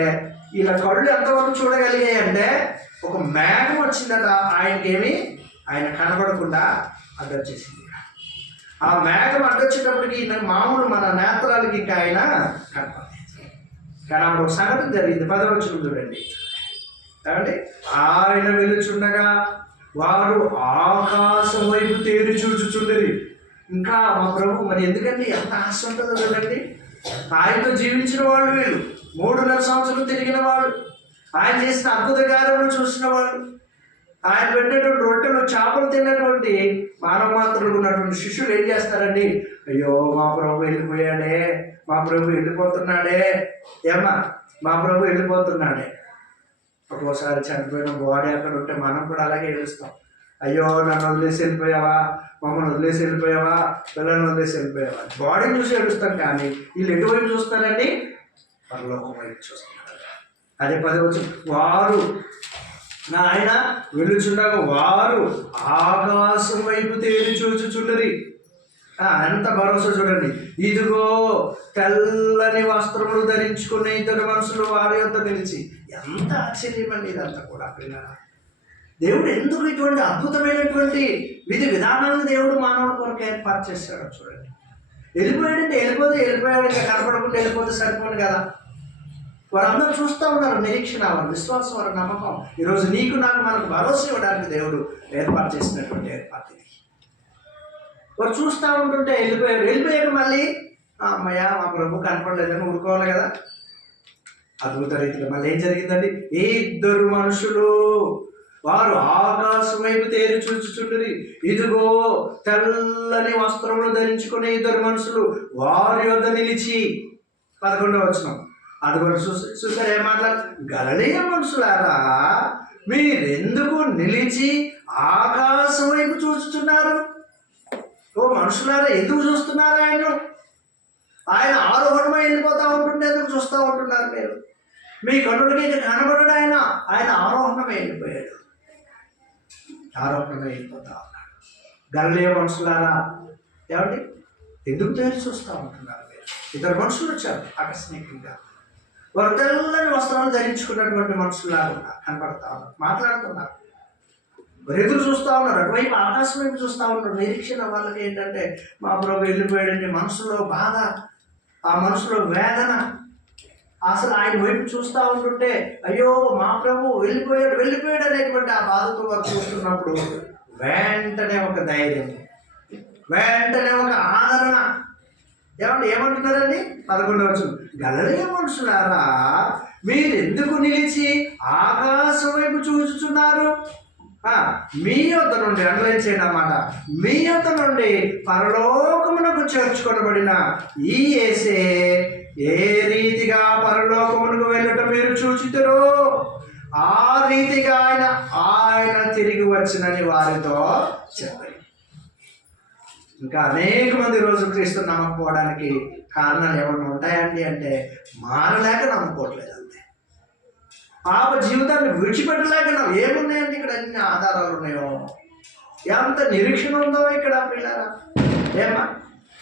ఇలా కళ్ళు ఎంతవరకు చూడగలిగాయి అంటే ఒక మేఘం వచ్చిందట ఆయనకేమి, ఆయన కనబడకుండా అడ్డొచ్చేసింది. ఆ మేఘం అడ్డొచ్చేటప్పటికి మామూలు మన నేత్రాలకి ఇంకా ఆయన కనపడలేదు. కానీ అప్పుడు ఒక సంఘటన జరిగింది. 10వ వచనం చూడండి. కాబట్టి ఆయన వెలుచుండగా వారు ఆకాశం వైపు తేరి చూచుచుండేది. ఇంకా మా ప్రభు మరి ఎందుకండి ఎంత ఆశ ఉంటుందో చూడండి. ఆయనతో జీవించిన వాళ్ళు వీళ్ళు, 3.5 సంవత్సరాలు తిరిగిన వాళ్ళు, ఆయన చేసిన అద్భుత కార్యములు చూసిన వాళ్ళు, ఆయన పెట్టినటువంటి రొట్టెలు చేపలు తిన్నటువంటి మానవ మాత్రులు ఉన్నటువంటి శిష్యులు ఏం చేస్తారండి? అయ్యో మా ప్రభు వెళ్ళిపోయాడే, మా ప్రభు వెళ్ళిపోతున్నాడే, ఏమ్మా మా ప్రభు వెళ్ళిపోతున్నాడే. ఒక్కోసారి చనిపోయిన బాడీ అక్కడ ఉంటే మనం కూడా అలాగే ఏడుస్తాం. అయ్యో నన్ను వదిలేసి వెళ్ళిపోయావా, మమ్మల్ని వదిలేసి వెళ్ళిపోయావా, పిల్లల్ని వదిలేసి వెళ్ళిపోయావా. బాడీని చూసి ఏడుస్తాం, కానీ వీళ్ళు ఎటువైపు చూస్తారండి? పరలోకం వైపు చూస్తున్నారు. అదే 10వ వచనం, వారు ఆయన వెళ్ళుచుండగా వారు ఆకాశం వైపు తేరి చూచుచుండరి. ఎంత భరోసా చూడండి. ఇదిగో తెల్లని వస్త్రములు ధరించుకునే 2 మనుషులు వారి యొద్ద నిలిచి. ఎంత ఆశ్చర్యం అండి ఇదంతా కూడా పిల్లల. దేవుడు ఎందుకు ఇటువంటి అద్భుతమైనటువంటి విధి విధానాలను దేవుడు మానవుల కొరకు ఏర్పాటు చేశాడో చూడండి. వెళ్ళిపోయాడంటే వెళ్ళిపోయాడు, ఇంకా కనపడకుండా వెళ్ళిపోతే సరిపోను కదా. వారందరూ చూస్తూ ఉన్నారు. నిరీక్షణ, వారి విశ్వాసం, వారి నమ్మకం. ఈరోజు నీకు నాకు మనకు భరోసా ఇవ్వడానికి దేవుడు ఏర్పాటు చేసినటువంటి ఏర్పాటు ఇది. వారు చూస్తూ ఉంటుంటే వెళ్ళిపోయాక మళ్ళీ అమ్మయ్య మా ప్రభు కనపడలేదని ఊరుకోవాలి కదా. అద్భుత రీతిలో మళ్ళీ ఏం జరిగిందండి? 2 మనుషులు వారు ఆకాశం వైపు తేరి చూచుచుండిరి. ఇదిగో తెల్లని వస్త్రములు ధరించుకునే ఇద్దరు మనుషులు వారి యొద్ద నిలిచి. 11వ వచనం. అది కూడా చూసారు ఏం మాట్లాడు. గలిలయ మనుషులారా, మీరెందుకు నిలిచి ఆకాశం వైపు చూచుచున్నారు? ఓ మనుషులారా, ఎందుకు చూస్తున్నారు ఆయన ఆరోహణమై వెళ్ళిపోతా ఉంటుంటే ఎందుకు చూస్తూ ఉంటున్నారు మీరు? మీ కన్నులకి కనబడడు ఆయన ఆరోహణమై వెళ్ళిపోయాడు. ఆరోహణమై వెళ్ళిపోతా ఉన్నాడు. గలిలయ మనుషులారా, ఏమండి ఎందుకు తేరి చూస్తూ ఉంటున్నారు మీరు? ఇద్దరు మనుషులు వచ్చారు ఆకస్మికంగా. వారు తెల్లని వస్త్రాలు ధరించుకున్నటువంటి మనుషులాగా కనపడతా ఉన్నారు, మాట్లాడుతున్నారు. వారు ఎదురు చూస్తూ ఉన్నారు, అటువైపు ఆకాశం వైపు చూస్తూ ఉన్నారు. నిరీక్షణ వాళ్ళకి ఏంటంటే మా ప్రభు వెళ్ళిపోయాడండి. మనసులో బాధ, ఆ మనసులో వేదన. అసలు ఆయన వైపు చూస్తూ ఉంటుంటే అయ్యో మా ప్రభు వెళ్ళిపోయాడు అనేటువంటి ఆ బాధతో వారు చూస్తున్నప్పుడు వెంటనే ఒక ధైర్యం, వెంటనే ఒక ఆదరణ. ఏమంటున్నారండి? 11వ వచనం. గలిలయ మనుషులారా, మీరెందుకు నిలిచి ఆకాశం వైపు చూచుచున్నారు? మీ యొద్ద నుండి అండర్లైన్ చేయండి అన్నమాట. మీ యొద్ద నుండి పరలోకమునకు చేర్చుకొనబడిన ఈ యేసే ఏ రీతిగా పరలోకమునకు వెళ్ళటం మీరు చూచితురో ఆ రీతిగా ఆయన తిరిగి వచ్చినని వారితో చెప్పారు. ఇంకా అనేక మంది రోజు క్రీస్తు నమ్మకపోవడానికి కారణాలు ఏమన్నా ఉంటాయండి అంటే మారలేక నమ్ముకోవట్లేదు అంతే. పాప జీవితాన్ని విడిచిపెట్టలేక ఏమున్నాయండి? ఇక్కడ అన్ని ఆధారాలు ఉన్నాయో, ఎంత నిరీక్షణ ఉందో ఇక్కడ పిల్లరా,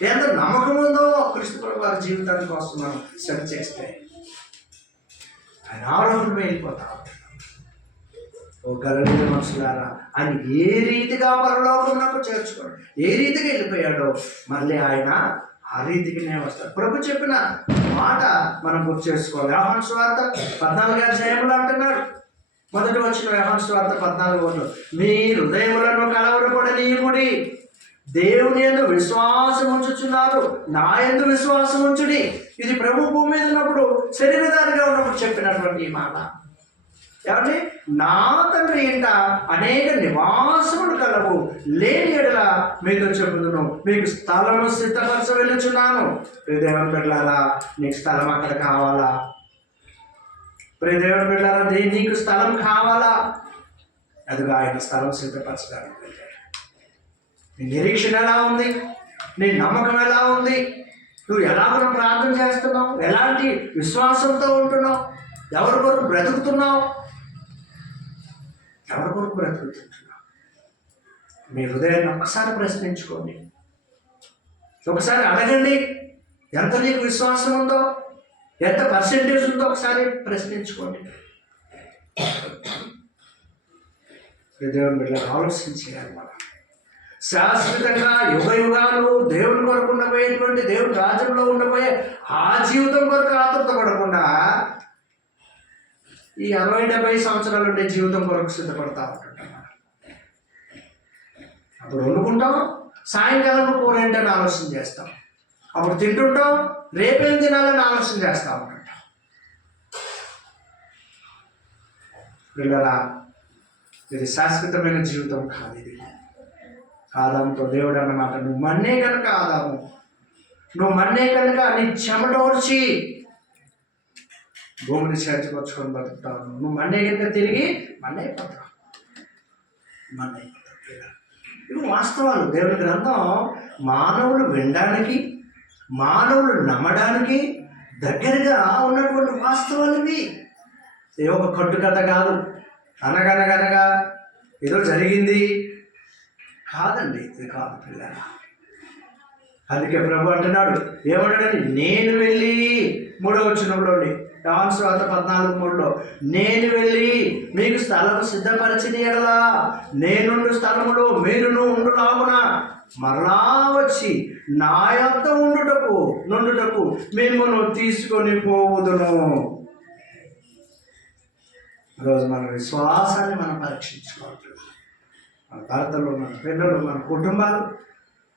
ఎంత నమ్మకం ఉందో క్రీస్తు ప్రభు వారి జీవితానికి కోసం మనం సెర్చ్ చేస్తే ఆయన ఆరోగ్యమే వెళ్ళిపోతాం. ఓ గలిలయ మనుషులారా, ఆయన ఏ రీతిగా పరలోకమునకు చేర్చుకోడు, ఏ రీతిగా వెళ్ళిపోయాడో మళ్ళీ ఆయన ఆ రీతికినే వస్తాడు. ప్రభు చెప్పిన మాట మనం గుర్తు చేసుకోవాలి. యోహాను సువార్త 14వ అధ్యాయంలో అంటున్నాడు, మొదటి వచ్చిన యోహాను సువార్త 14వ, మీ హృదయములను కలవరపడనీయుడి, దేవుని యందు విశ్వాసం ఉంచుచున్నారు, నా యందు విశ్వాసం ఉంచుడి. ఇది ప్రభు భూమి మీద ఉన్నప్పుడు శరీరధారిగా ఉన్నప్పుడు చెప్పినటువంటి ఈ మాట. ఏమండి? నా తండ్రి ఇంట అనేక నివాసములు కలవు, లేని ఎడల మీతో చెబుదును, మీకు స్థలము సిద్ధపరచ వెళ్ళుచున్నాను. ప్రియదేవుని బిడ్డలారా, నీకు స్థలం అక్కడ కావాలా? ప్రియదేవుని బిడ్డలారా, నీకు స్థలం కావాలా? అదిగా ఆయన స్థలం సిద్ధపరచడానికి వెళ్ళాడు. నీ నిరీక్షణ ఎలా ఉంది? నీ నమ్మకం ఎలా ఉంది? నువ్వు ఎలాగో ప్రార్థన చేస్తున్నావు? ఎలాంటి విశ్వాసంతో ఉంటున్నావు? ఎవరి కొరకు బ్రతుకుతున్నావు? ఎవరి కొరకు బ్రతుకుతుంటున్నావు? మీ హృదయాన్ని ఒక్కసారి ప్రశ్నించుకోండి, ఒకసారి అడగండి. ఎంత నీకు విశ్వాసం ఉందో, ఎంత పర్సెంటేజ్ ఉందో ఒకసారి ప్రశ్నించుకోండి. దేవుని బిడ్డలకు ఆలోచించేయాలి. మనం శాశ్వతంగా యుగ యుగాలు దేవుని కొరకు ఉండబోయేటువంటి, దేవుని రాజ్యంలో ఉండబోయే ఆ జీవితం కొరకు ఆతృత పడకుండా ఈ 60-70 సంవత్సరాలు ఉండే జీవితం కొరకు సిద్ధపడతా ఉంటుంటాం. అప్పుడు వండుకుంటాం, సాయంకాలం కూర ఏంటని ఆలోచన చేస్తాం. అప్పుడు తింటుంటాం, రేపేం తినాలని ఆలోచన చేస్తూ ఉంటుంటాం. పిల్లలా, ఇది శాశ్వతమైన జీవితం కాదు. ఇది ఆదాముతో దేవుడు అన్నమాట, నువ్వు మన్నే కనుక ఆదాము, నువ్వు మన్నే కనుక నీ చెమటోర్చి భూమిని చేర్చుకొచ్చుకొని బతుకుతావు. నువ్వు మన్నే కనుక తిరిగి మన్నే అయిపోతావు. ఇవి వాస్తవాలు. దేవుని గ్రంథం మానవులు వినడానికి, మానవులు నమ్మడానికి దగ్గరగా ఉన్నటువంటి వాస్తవాలు ఇవి. ఏ ఒక కట్టు కథ కాదు, అనగనగనగా ఏదో జరిగింది కాదండి. ఇది కాదు పిల్లల. అందుకే ప్రభు అంటున్నాడు, ఏమన్నాడని? నేను వెళ్ళి 3వ వచనంలోని యోహాను సువార్త 14:3, నేను వెళ్ళి మీకు స్థలం సిద్ధపరిచిన ఎడల నేనుండు స్థలములో మీరును ఉండులాగున మరలా వచ్చి నా యొద్ద నుండుటకు మిమ్మును తీసుకొని పోవుదును. ఈరోజు మన విశ్వాసాన్ని మనం పరీక్షించుకోవాలి. మన భర్తలు, మన పిల్లలు, మన కుటుంబాలు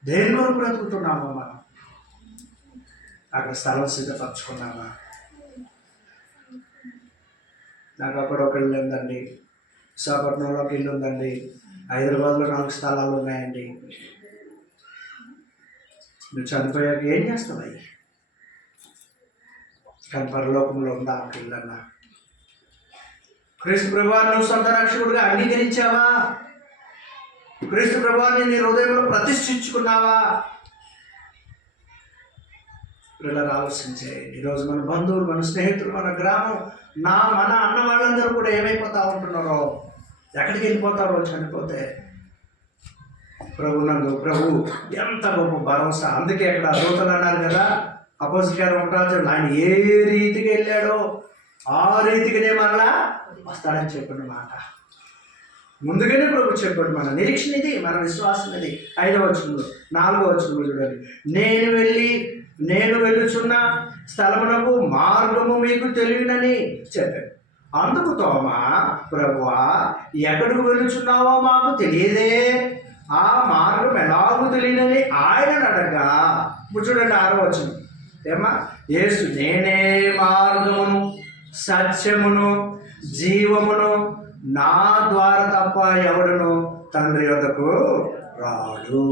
దేని కొరకు బ్రతుకుతున్నామా? మనం అక్కడ స్థలం సిద్ధపరచుకున్నామా? నాకు అక్కడ ఒకళ్ళు ఏందండి, విశాఖపట్నంలో ఒక ఇల్లు ఉందండి, హైదరాబాద్లో 4 స్థలాలు ఉన్నాయండి. నువ్వు చనిపోయాక ఏం చేస్తావు అయ్యి? కానీ పరలోకంలో ఉందా ఆ ఇల్లన్నా? క్రీస్తు ప్రభువాన్ని నువ్వు సొంత రక్షకుడిగా అంగీకరించావా? క్రీస్తు ప్రభువాన్ని నీ హృదయంలో ప్రతిష్ఠించుకున్నావా? పిల్లలు ఆలోచించే, ఈరోజు మన బంధువులు, మన స్నేహితులు, మన గ్రామం, మన అన్న వాళ్ళందరూ కూడా ఏమైపోతా ఉంటున్నారో, ఎక్కడికి వెళ్ళిపోతారో చనిపోతే. ప్రభు ఎంత గొప్ప భరోసా. అందుకే అక్కడ దూతలు అన్నారు కదా, అపోజిట్ గారు ఉంటారు, ఆయన ఏ రీతికి వెళ్ళాడో ఆ రీతికినే మరలా వస్తాడని చెప్పిన మాట ముందుగానే ప్రభు చెప్పాడు. మన నిరీక్షణ ఇది, మన విశ్వాసం ఇది. 5వ వచనంలో 4వ వచనంలో చూడండి, నేను వెళ్ళుచున్న స్థలమునకు మార్గము మీకు తెలియనని చెప్పాడు. అందుకు తోమా, ప్రభువా ఎక్కడికి వెళ్ళుచున్నావో మాకు తెలియదే, ఆ మార్గం ఎలాగూ తెలియనని ఆయన అడగా. చూడండి 6వ వచనం, ఏమా? యేసు నేనే మార్గమును సత్యమును జీవమును, నా ద్వారా తప్ప ఎవడును తండ్రి వద్దకు రాడు.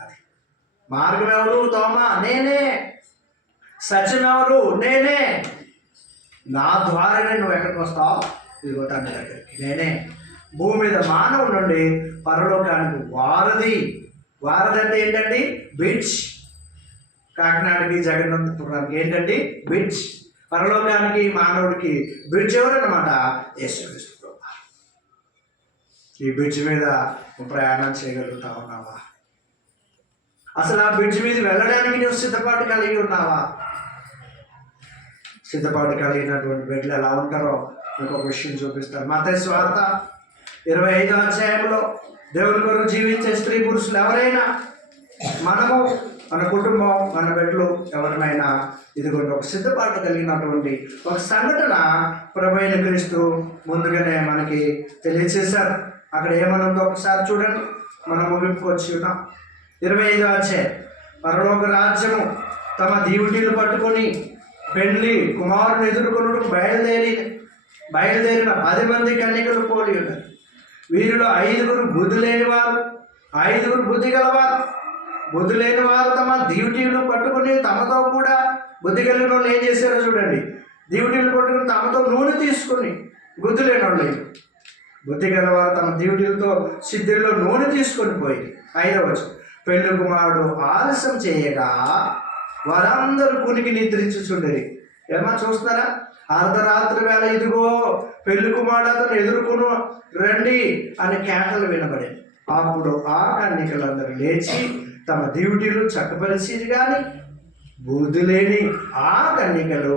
అది మార్గం ఎవరు? తోమా నేనే. సత్యం ఎవరు? నేనే. నా ద్వారానే నువ్వు ఎక్కడికి వస్తావు? ఇదిగో తండ్రి దగ్గరికి నేనే. భూమి మీద మానవుడి నుండి పరలోకానికి వారధి అంటే ఏంటండి? బ్రిడ్జ్. కాకినాడకి జగన్నాథపురానికి ఏంటండి? బ్రిడ్జ్. పరలోకానికి మానవుడికి బ్రిడ్జ్ ఎవరన్నమాట? యేసుక్రీస్తు ప్రభువు. ఈ బ్రిడ్జ్ మీద ప్రయాణం చేయగలుగుతా ఉన్నావా? అసలు ఆ బ్రిడ్జ్ మీద వెళ్ళడానికి నువ్వు సిద్ధపాటు కలిగి ఉన్నావా? సిద్ధపాటు కలిగినటువంటి బిడ్డలు ఎలా ఉంటారో మీకు ఒక విషయం చూపిస్తాను. మత్తయి సువార్త 25వ అధ్యాయంలో దేవుని కొరకు జీవించే స్త్రీ పురుషులు ఎవరైనా, మనము, మన కుటుంబం, మన బిడ్డలు ఎవరినైనా ఇదిగోండి ఒక సిద్ధపాటు కలిగినటువంటి ఒక సంఘటన ప్రభువైన క్రీస్తు ముందుగానే మనకి తెలియచేశారు. అక్కడ ఏమనుందో ఒకసారి చూడండి. మనం ముగింపుకు వచ్చి ఉన్నాం. 25వ అధ్యాయం, పరలోక రాజ్యము తమ దీవుటీలు పట్టుకొని పెళ్లి కుమారుని ఎదుర్కొనుటకు బయలుదేరిన 10 మంది కన్యకలు పోలి ఉన్నారు. వీరిలో 5 బుద్ధి లేనివారు, 5 బుద్ధి గలవారు. బుద్ధి లేని వారు తమ దీవుటీలు పట్టుకుని తమతో కూడా, బుద్ధి కలిగిన వాళ్ళు ఏం చేశారో చూడండి, దీవుటీలు పట్టుకుని తమతో నూనె తీసుకుని, బుద్ధి లేని వాళ్ళు. బుద్ధి గలవారు తమ దీవుటీలతో సిద్ధిలో నూనె తీసుకొని పోయి. 5వ వచనం, పెళ్లి కుమారుడు ఆలస్యం చేయగా వారందరూ కునికి నిద్రించుచుండేది. ఏమన్నా చూస్తున్నారా? అర్ధరాత్రి వేళ ఇదిగో పెళ్లి కుమారుడు అతను ఎదుర్కొను రండి అని కేకలు వినబడి, అప్పుడు ఆ కన్యకలందరూ లేచి తమ డ్యూటీలు చక్కపరిచేది. కానీ బుద్ధి లేని ఆ కన్యకలు,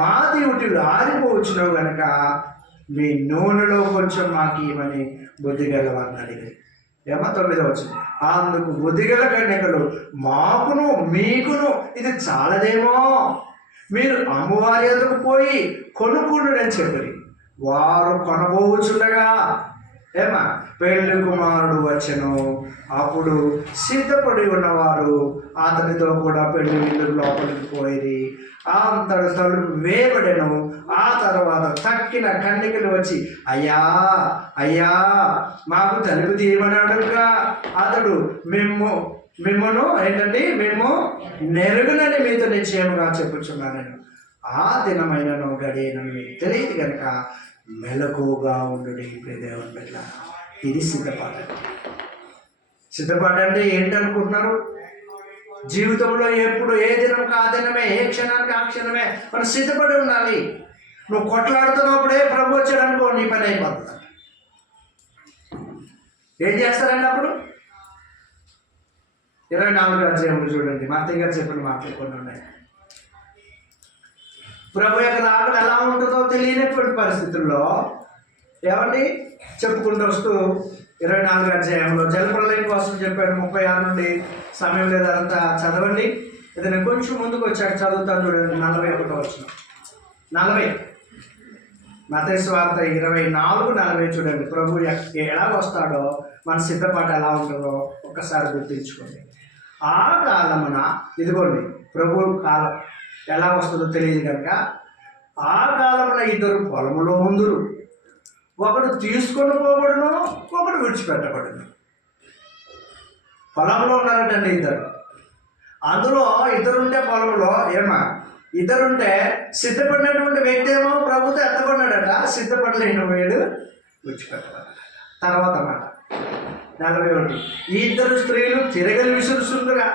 మా డ్యూటీలు ఆరిపోవచ్చున్నావు కనుక మీ నూనెలో కొంచెం మాకు ఇవ్వమని బుద్ధి గలవారిని అడిగారు. 9వ వచనం, అందుకు బుద్ధిగల కన్యకలు, మాకును మీకును ఇది చాలదేమో, మీరు అమ్మవారి ఎదుకు పోయి కొనుక్కుండని చెప్పి వారు కొనబోచుండగా పెళ్లి కుమారుడు వచ్చెను. అప్పుడు సిద్ధపడి ఉన్నవారు అతనితో కూడా పెళ్లి విందుకు లోపలికి పోయి అంతటి తలుపు వేయబడెను. ఆ తర్వాత తక్కిన కన్యకలు వచ్చి, అయ్యా అయ్యా మాకు తలుపు తీయమన్నాడుగా. అతడు మిమ్మను ఏంటండి, మేము నెరుగునని మీతో నిశ్చయముగా చెప్పుచున్నాను. ఆ దినమైనను గడియనని మీకు తెలియదు కనుక మెలకుగా ఉండు. దేవుని బిడ్డ, ఇది సిద్ధపాటు. సిద్ధపాటు అంటే ఏంటనుకుంటున్నారు? జీవితంలో ఎప్పుడు ఏ దినంకి ఆ దినమే, ఏ క్షణానికి ఆ క్షణమే మనం సిద్ధపడి ఉండాలి. నువ్వు కొట్లాడుతున్నప్పుడే ప్రభు వచ్చాడనుకో, నీ పని అయిపోతుంది. ఏం చేస్తారండి అప్పుడు? 24వ అధ్యాయంలో చూడండి, మత్తయి గారు చెప్పిన మాటలు కొన్ని ఉన్నాయి. ప్రభు యొక్క రాకడ ఎలా ఉంటుందో తెలియనటువంటి పరిస్థితుల్లో ఏమండి చెప్పుకుంటూ వస్తూ 24వ అధ్యాయంలో జలప్రలయం కోసం చెప్పాడు. 36 నుండి సమయం లేదంతా చదవండి. ఇది నేను కొంచెం ముందుకు వచ్చాక చదువుతాను చూడండి. 41వ వచనం, 40 మత్తయి సువార్త 24:40 చూడండి. ప్రభు ఎలా వస్తాడో, మన సిద్ధపాటు ఎలా ఉంటుందో ఒక్కసారి గుర్తించుకోండి. ఆ కాలమున ఇదిగోండి, ప్రభు కాలం ఎలా వస్తుందో తెలియదు కనుక, ఆ కాలమున 2 పొలములో ఉందురు, ఒకడు తీసుకొని పోబడును, ఒకడు విడిచిపెట్టబడును. పొలంలో ఉన్నారటండి ఇద్దరు. అందులో ఇద్దరుంటే పొలంలో ఇద్దరుంటే సిద్ధపడినటువంటి వ్యక్తి ఏమో ప్రభుతో ఎత్తబడినాడట, సిద్ధపడలేని వేడు విడిచిపెట్టబడ్డాడట. తర్వాత మాట 41, ఈ ఇద్దరు స్త్రీలు తిరగలి విసురుసుండగా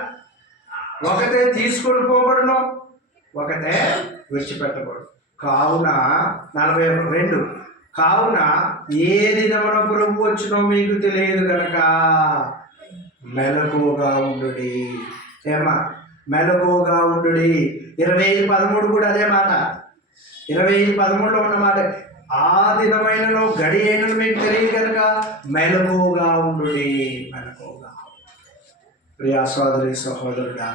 ఒకటే తీసుకొని పోబడును, ఒకటే విడిచిపెట్టబడు. కావున 42, కావున ఏ దినమున ప్రభు వచ్చినో మీకు తెలియదు కనుక మెలకువగా ఉండుడి. మెలకువగా ఉండుడి. 25:13 కూడా అదే మాట. 25:13 ఉన్న మాట, ఆ దినమైనను గడి అయినను మీకు తెలియదు కనుక మెలకువగా ఉండుడి. మెలకువగా. ప్రియా సోదరి సహోదరుడా,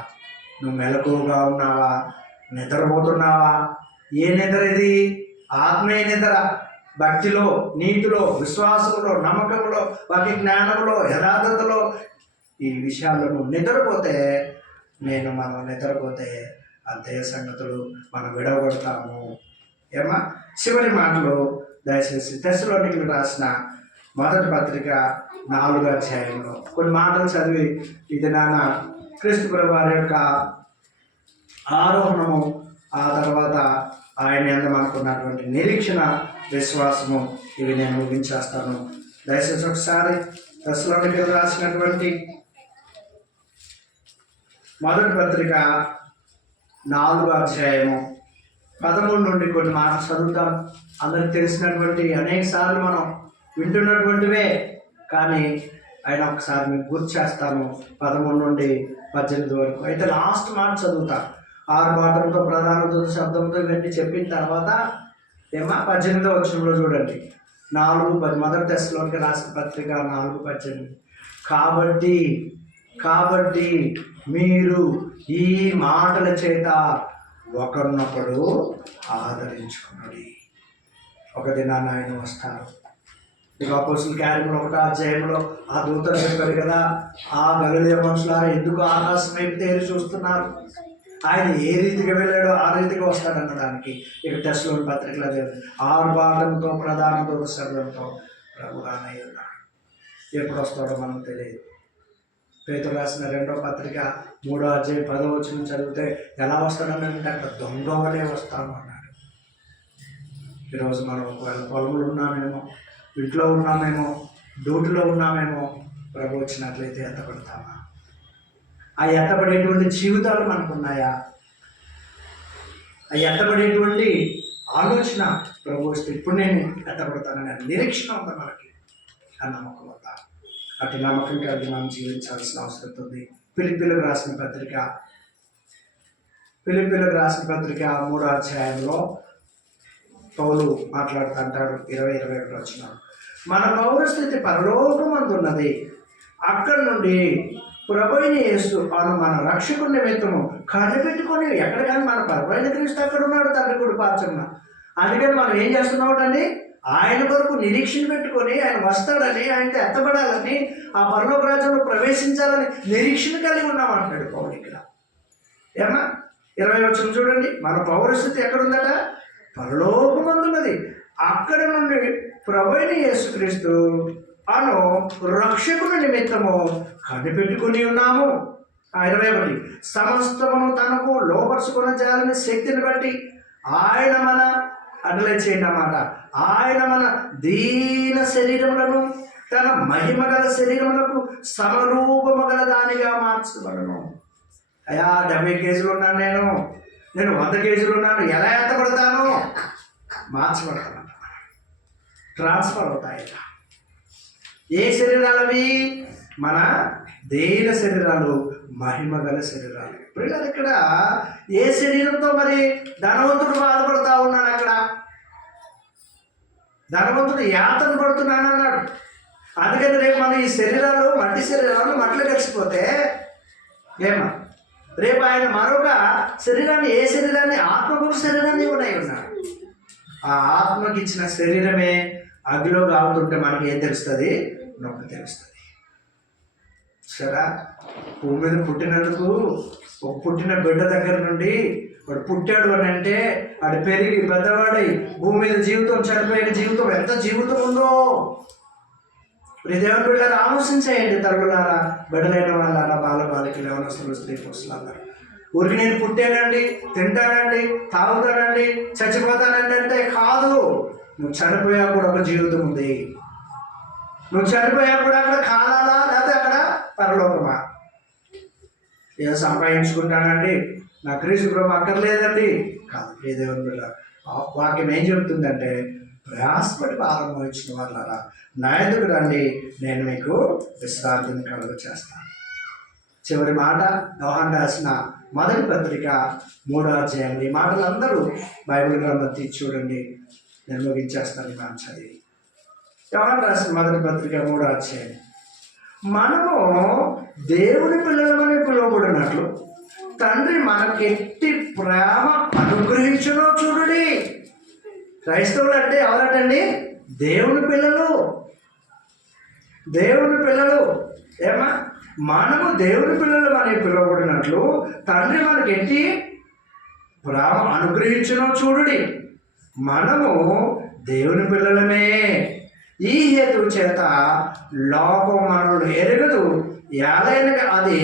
నువ్వు మెలకువగా ఉన్నావా? నిద్రపోతున్నావా? ఏ నిద్ర ఇది? ఆత్మీయ నిద్ర. భక్తిలో, నీతిలో, విశ్వాసంలో, నమ్మకంలో, వాటి జ్ఞానంలో, యథార్థతలో, ఈ విషయాల్లో నువ్వు నిద్రపోతే, మనం నిద్రపోతే అంతే సంగతులు. మనం విడవగొడతాము. చివరి మాటలు దయచేసి తెస్సలోనికీయులకు రాసిన మొదటి పత్రిక 4వ అధ్యాయంలో కొన్ని మాటలు చదివి ఇది నాన్న క్రీస్తు ప్రభువు వారి యొక్క ఆరోహణము, ఆ తర్వాత ఆయన యందు మనకున్నటువంటి నిరీక్షణ, విశ్వాసము, ఇవి నేను ముగించేస్తాను. దయచేసి ఒకసారి తెస్సలోనికీయులకు రాసినటువంటి మొదటి పత్రిక 4వ అధ్యాయము 13 నుండి కొన్ని మాటలు చదువుతాం. అందరికి తెలిసినటువంటి అనేక సార్లు మనం వింటున్నటువంటివే, కానీ ఆయన ఒకసారి మీకు గుర్తు చేస్తాను. 13 నుండి 18 వరకు అయితే లాస్ట్ మాట చదువుతా. ఆర్భాటంతో, ప్రధాన దూత శబ్దంతో ఇవన్నీ చెప్పిన తర్వాత 18వ వచనంలో చూడండి. 4:10 మొదటి తెస్సలోనికీయులకు రాసిన పత్రిక 4:18. కాబట్టి మీరు ఈ మాటల చేత ఒకరినొకడు ఆదరించుకున్నాడు. ఒక దినాన్ని ఆయన వస్తారు. ఇక అపోస్తలుల కార్యములు 1వ అధ్యాయంలో ఆ దూతలు చెప్పారు కదా, ఆ గలిలయ మనుషులారా ఎందుకు ఆకాశం వైపు తేరి చూస్తున్నారు? ఆయన ఏ రీతిగా వెళ్ళాడో ఆ రీతిగా వస్తాడన్నదానికి ఇక తెస్సలోని పత్రికలో ఆర్భాటంతో, ప్రధాన దూత శబ్దంతో ప్రభు రానై ఉన్నాడు. ఎప్పుడు వస్తాడో మనకు తెలియదు. పేతురు రాసిన 2వ పత్రిక 3వ అధ్యాయం 10వ వచనం చదివితే ఎలా వస్తాడనంటే అక్కడ దొంగ వలే వస్తాను అన్నాడు. ఈరోజు మనం ఒకవేళ పొలంలో ఉన్నామేమో, ఇంట్లో ఉన్నామేమో, డ్యూటీలో ఉన్నామేమో, ప్రభు వచ్చినట్లయితే ఎత్తపడతామా? ఆ ఎత్తపడేటువంటి జీవితాలు మనకున్నాయా? ఆ ఎత్తపడేటువంటి ఆలోచన ప్రభు వస్తే ఇప్పుడు నేను ఎత్తపడతానని నిరీక్షణ ఉందా మనకి? ఆ నమ్మకం ఉందా? అటు నమ్మకం కలిగి మనం జీవించాల్సిన అవసరం ఉంది. ఫిలిప్పీయులకు రాసిన పత్రిక 3వ అధ్యాయంలో పౌలు మాట్లాడుతూ అంటాడు. 20-21 వచనం, మన పౌరస్థితి పరలోకమందున్నది, అక్కడి నుండి ప్రభువైన యేసు మన రక్షకుని నిమిత్తము కనిపెట్టుకొని, ఎక్కడికైనా మన ప్రభువైన క్రీస్తు అక్కడ ఉన్నాడు తండ్రి కుడి పార్శ్వన. అందుకని మనం ఏం చేస్తున్నామండి? ఆయన కొరకు నిరీక్షణ పెట్టుకొని, ఆయన వస్తాడని, ఆయనతో ఎత్తబడాలని, ఆ పరలోక రాజ్యంలో ప్రవేశించాలని నిరీక్షణ కలిగి ఉన్నామంటాడు పౌలు ఇక్కడ. 20 వచనం చూడండి, మన పౌరస్థితి ఎక్కడుందట? పరలోకమందున్నది, అక్కడ నుండి ప్రభువైన యేసుక్రీస్తు అను రక్షకుని నిమిత్తము కనిపెట్టుకుని ఉన్నాము. 21, సమస్తమును తనకు లోపరుచుకున్న జాలని శక్తిని బట్టి ఆయన మన అట్లే చేయండి అన్నమాట, ఆయన మన దీన శరీరములను తన మహిమ గల శరీరములకు సమరూపము గల దానిగా మార్చబడను. అయ్యా 70 కేజీలు ఉన్నాను, నేను 100 కేజీలు ఉన్నాను, ఎలా ఎత్తపడతాను? మార్చబడతాను, ట్రాన్స్ఫర్ అవుతాయి. ఏ శరీరాలవి? మన దేన శరీరాలు, మహిమ గల శరీరాలు. ఇప్పుడు ఇక్కడ ఏ శరీరంతో మరి ధనవంతుడు బాధపడతా ఉన్నాడు? అక్కడ ధనవంతుడు యాతన పడుతున్నాను అన్నాడు. అందుకని రేపు మన ఈ శరీరాలు, మట్టి శరీరాలు మట్టిలో కలిసిపోతే రేపు ఆయన మరొక శరీరాన్ని, ఏ శరీరాన్ని? ఆత్మకు శరీరాన్ని కూడా ఉన్నాడు. ఆ ఆత్మకి ఇచ్చిన శరీరమే అగ్నిలో కావుతుంటే మనకి ఏం తెలుస్తుంది? నొప్పి తెలుస్తుంది. సరే, భూమి మీద పుట్టినందుకు ఒక పుట్టిన బిడ్డ దగ్గర నుండి వాడు పుట్టాడు అని అంటే వాడు పెరిగి పెద్దవాడై భూమి మీద జీవితం, చనిపోయిన జీవితం, ఎంత జీవితం ఉందో దేవుని బిడ్డలారా ఆలోచించేయండి. తరుగులారా, బిడ్డలైన వాళ్ళారా, బాలకులు, యవనస్తులు, స్త్రీ పురుషులందరూ. ఊరికి నేను పుట్టానండి, తింటానండి, తాగుతానండి, చచ్చిపోతానండి అంటే కాదు. నువ్వు చనిపోయా కూడా ఒక జీవితం ఉంది. నువ్వు చనిపోయా కూడా అక్కడ కాలాలా, లేకపోతే అక్కడ పరలోకమా? ఏదో సంపాదించుకుంటానండి, నా క్రీస్తు ప్రభు అక్కర్లేదండి కాదు. ఏ దేవుని బిడ్డ వాక్యం ఏం చెబుతుందంటే, ప్రయాసపడి ప్రారంభం ఇచ్చిన వాళ్ళారా నా ఎదుగు రండి, నేను మీకు విశ్రాంతిని కలుగు చేస్తాను. చివరి మాట యోహాను రాసిన మొదటి పత్రిక 3వ అధ్యాయం. ఈ మాటలు అందరూ బైబిల్ గ్రంథం తీసి చూడండి. నేను ముగించేస్తాను ఈ మాట చదివి. యోహాను రాసిన మొదటి పత్రిక 3వ అధ్యాయం. మనము దేవుని పిల్లలమని పిలువబడినట్లు తండ్రి మనకెట్టి ప్రేమ అనుగ్రహించునో చూడండి. క్రైస్తవులు అంటే ఎవరటండి? దేవుని పిల్లలు. దేవుని పిల్లలు. ఏమా, మనము దేవుని పిల్లలు అని పిలువబడినట్లు తండ్రి మనకి ఎట్టి ప్రేమ అనుగ్రహించునో చూడుడి. మనము దేవుని పిల్లలమే. ఈ హేతువు చేత లోకం మనల్ని ఎరగదు, ఏలైనగా అది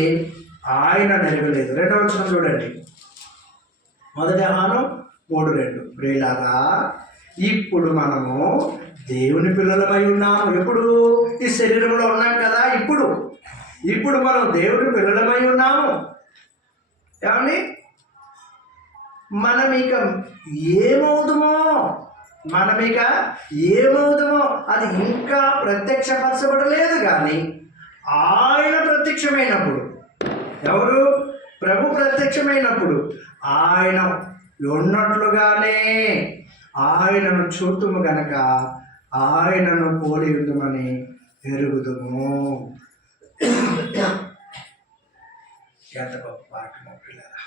ఆయన ఎరగలేదు. 2వ వచనం చూడండి. మొదటి యోహాను 3:2. ప్రియులారా, ఇప్పుడు మనము దేవుని పిల్లలమై ఉన్నాము. ఎప్పుడు? ఈ శరీరంలో ఉన్నాం కదా. ఇప్పుడు మనం దేవుని పిల్లలమై ఉన్నాము. ఏమండి, మనం ఇక ఏమవుదుమో అది ఇంకా ప్రత్యక్షపరచబడలేదు. కానీ ఆయన ప్రత్యక్షమైనప్పుడు, ఎవరు? ప్రభు ప్రత్యక్షమైనప్పుడు ఆయన ఉన్నట్లుగానే ఆయనను చూతుము గనక ఆయనను పోలి ఉందమని ఎరుగుదుము. ఎంత గొప్ప వాక్యమో పిల్లరా.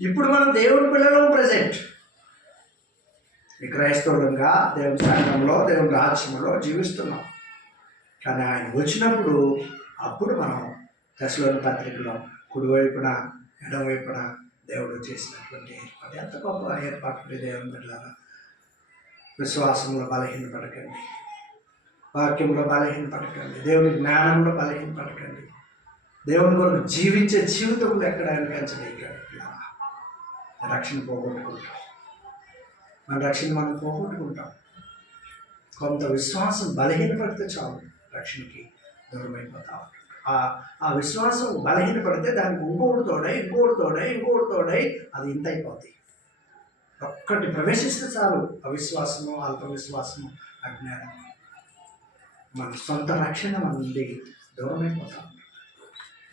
ఇప్పుడు మనం దేవుని పిల్లలు. ప్రజెంట్ ఈ క్రైస్తవులంగా దేవుని సంఘంలో, దేవుని రాజ్యంలో జీవిస్తున్నాం. కానీ ఆయన వచ్చినప్పుడు అప్పుడు మనం దశలోని పత్రికలో కుడివైపున ఎడమవైపున దేవుడు చేసినటువంటి ఏర్పాటు. ఎంత గొప్ప ఏర్పాటు దేవుని బిడ్డలారా. విశ్వాసంలో బలహీనపడకండి, వాక్యంలో బలహీనపడకండి, దేవుని జ్ఞానంలో బలహీనపడకండి. దేవుని కొరకు జీవించే జీవితంలో ఎక్కడ కనిపించలేకండి. రక్షణ పోగొట్టుకుంటాం. మన రక్షణ మనం పోగొట్టుకుంటాం. కొంత విశ్వాసం బలహీనపడితే చాలు, రక్షణకి దూరమైపోతా ఉంటాం. ఆ విశ్వాసం బలహీనపడితే దానికి ఇంకోటితోడై అది ఇంత అయిపోతుంది. ఒక్కటి ప్రవేశిస్తే చాలు, అవిశ్వాసము, అల్ప విశ్వాసము, అజ్ఞానం, మన సొంత రక్షణ మన నుండి దూరమైపోతాం.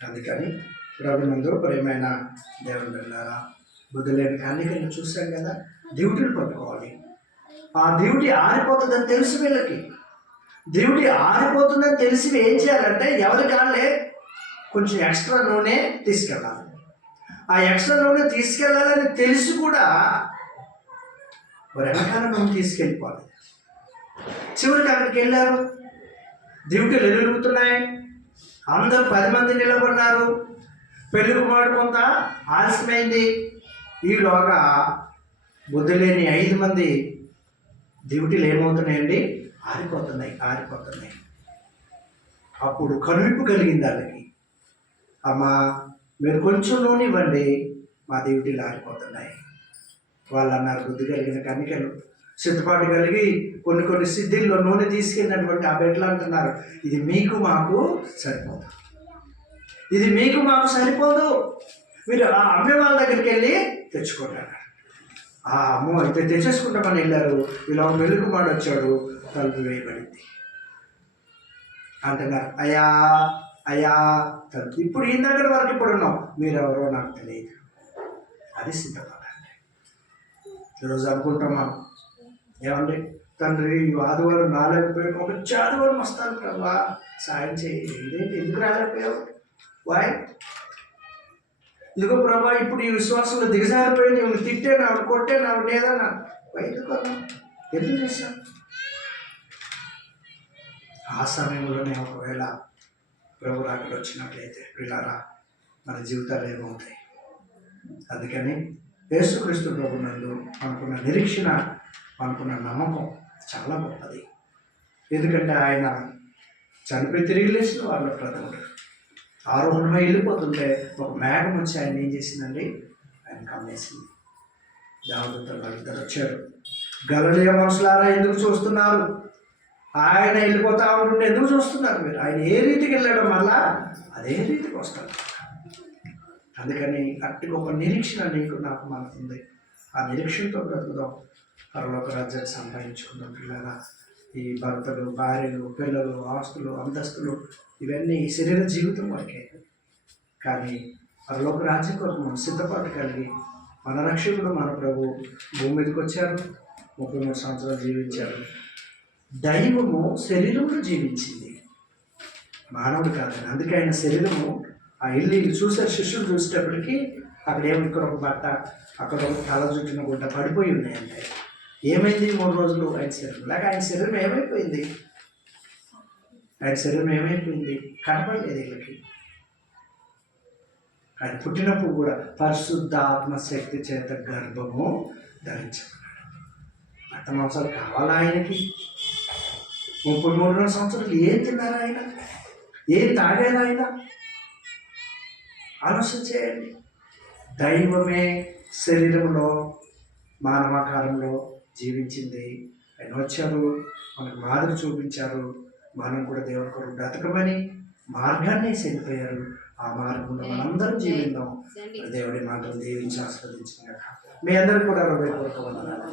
అందుకని ప్రభునందు ప్రియమైన దేవుని బిడ్డలారా, బుద్ధి లేని కన్యకలను చూసాం కదా. డ్యూటీని పట్టుకోవాలి. ఆ డ్యూటీ ఆరిపోతుందని తెలుసు వీళ్ళకి. డ్యూటీ ఆరిపోతుందని తెలిసి ఏం చేయాలంటే ఎవరి కాళ్ళే కొంచెం ఎక్స్ట్రా నూనె తీసుకెళ్ళాలి. ఆ ఎక్స్ట్రా నూనె తీసుకెళ్ళాలని తెలిసి కూడా వెనకాల నూనె తీసుకెళ్ళిపోవాలి. చివరికి అక్కడికి వెళ్ళారు. డ్యూటీలు ఎదురుగుతున్నాయి. అందరూ 10 మంది నిలబడినారు. పెళ్లి కుమారుడు కొంత ఆలస్యమైంది. ఈలోగా బుద్ధి లేని 5 మంది డ్యూటీలు ఏమవుతున్నాయండి? ఆరిపోతున్నాయి. అప్పుడు కనువిప్పు కలిగింది వాళ్ళకి. అమ్మా, మీరు కొంచెం నూనె ఇవ్వండి, మా డ్యూటీలు ఆరిపోతున్నాయి. వాళ్ళు అన్నారు, బుద్ధి కలిగిన కన్యకలు సిద్ధపాటు కలిగి కొన్ని సిద్ధిల్లో నూనె తీసుకెళ్ళినటువంటి ఆ బిడ్డలు అంటున్నారు, ఇది మీకు మాకు సరిపోదు, మీరు ఆ అమ్మే వాళ్ళ దగ్గరికి వెళ్ళి తెచ్చుకుంటారు. ఆ అమ్మో అయితే తెచ్చేసుకుంటామని వెళ్ళారు. ఇలా వెలుగుమాడు వచ్చాడు, తలుపు వేయబడింది. అంటున్నారు, అయ్యా తలుపు ఇప్పుడు ఈ దగ్గర వరకు ఇప్పుడు ఉన్నాం, మీరెవరో నాకు తెలియదు. అది సిద్ధపడండి. ఈరోజు అనుకుంటాం మనం, ఏమండి తండ్రి ఆదివారం రాలేకపోయాడు, ఒక ఆదివారం వస్తాను ప్రభా, సాయం చేయి. ఇదేంటి, ఎందుకు రాలేకపోయావు? వాయ్, ఇదిగో ప్రభా, ఇప్పుడు ఈ విశ్వాసంలో దిగజారిపోయింది, నువ్వు తిట్టాను, కొట్టాను, లేదన్నా, ఎందుకు చేశాను? ఆ సమయంలోనే ఒకవేళ ప్రభు రాకడ వచ్చినట్లయితే పిల్లారా, మన జీవితాలు ఏమవుతాయి? అందుకని యేసుక్రీస్తు ప్రభునందు మనకున్న నిరీక్షణ, మనకున్న నమ్మకం చాలా గొప్పది. ఎందుకంటే ఆయన చనిపోయి తిరిగి లేచిన వాళ్ళ ప్రథముడు. ఆరోహణమై వెళ్ళిపోతుంటే ఒక మేఘం వచ్చి ఆయన ఏం చేసిందండి? ఆయన కమ్మేసింది. దేవదూతలు వాళ్ళిద్దరు వచ్చారు. గలిలయ మనుషులారా ఎందుకు చూస్తున్నారు? ఆయన వెళ్ళిపోతా ఉంటుంటే ఎందుకు చూస్తున్నారు మీరు? ఆయన ఏ రీతికి వెళ్ళాడో మళ్ళా అదే రీతికి వస్తాడు. అందుకని అట్టి ఒక నిరీక్షణ నీకు నాకు మనకుంది. ఆ నిరీక్షణతో బ్రతుకుదాం. పరలోక రాజ్యాన్ని సంపాదించుకుందాం. పిల్లల ఈ భర్తలు, భార్యలు, పిల్లలు, ఆస్తులు, అంతస్తులు ఇవన్నీ ఈ శరీర జీవితం వరకే. కానీ పరలోక రాజ్యం కొరకు మనం సిద్ధపాటు కలిగి మన రక్షకుడు మన ప్రభు భూమి మీదకి వచ్చారు. 33 సంవత్సరాలు జీవించారు. దైవము శరీరంలో జీవించింది, మానవుడు కాదని. అందుకే ఆయన శరీరము ఆ ఇల్లు చూసారు. శిష్యులు చూసేటప్పటికి అక్కడ ఇక్కడ ఒక బట్ట, అక్కడ ఒక తల చుట్టిన గుడ్డ పడిపోయి ఉన్నాయంటే ఏమైంది? 3 రోజులు ఆయన శరీరం లేక ఆయన శరీరం ఏమైపోయింది? ఆయన శరీరం ఏమైపోయింది? కనపడలేదు వీళ్ళకి. ఆయన పుట్టినప్పుడు కూడా పరిశుద్ధ ఆత్మశక్తి చేత గర్భము ధరించబడ్డాడు. రక్త మాంసాలు కావాలా ఆయనకి? 33 సంవత్సరాలు ఏం తిన్నారు ఆయన? ఏం తాగారు ఆయన? ఆలోచన చేయండి. దైవమే శరీరంలో మానవాకారంలో జీవించింది. ఆయన వచ్చారు, మనకు మాదిరి చూపించారు. మనం కూడా దేవుని కొరకు బ్రతకమని మార్గాన్ని చెందిపోయారు. ఆ మార్గంలో మనందరం జీవిద్దాం. దేవుడి మాటలు దీవించి ఆస్వాదించిన మీ అందరికీ కూడా హృదయపూర్వక వందనాలు.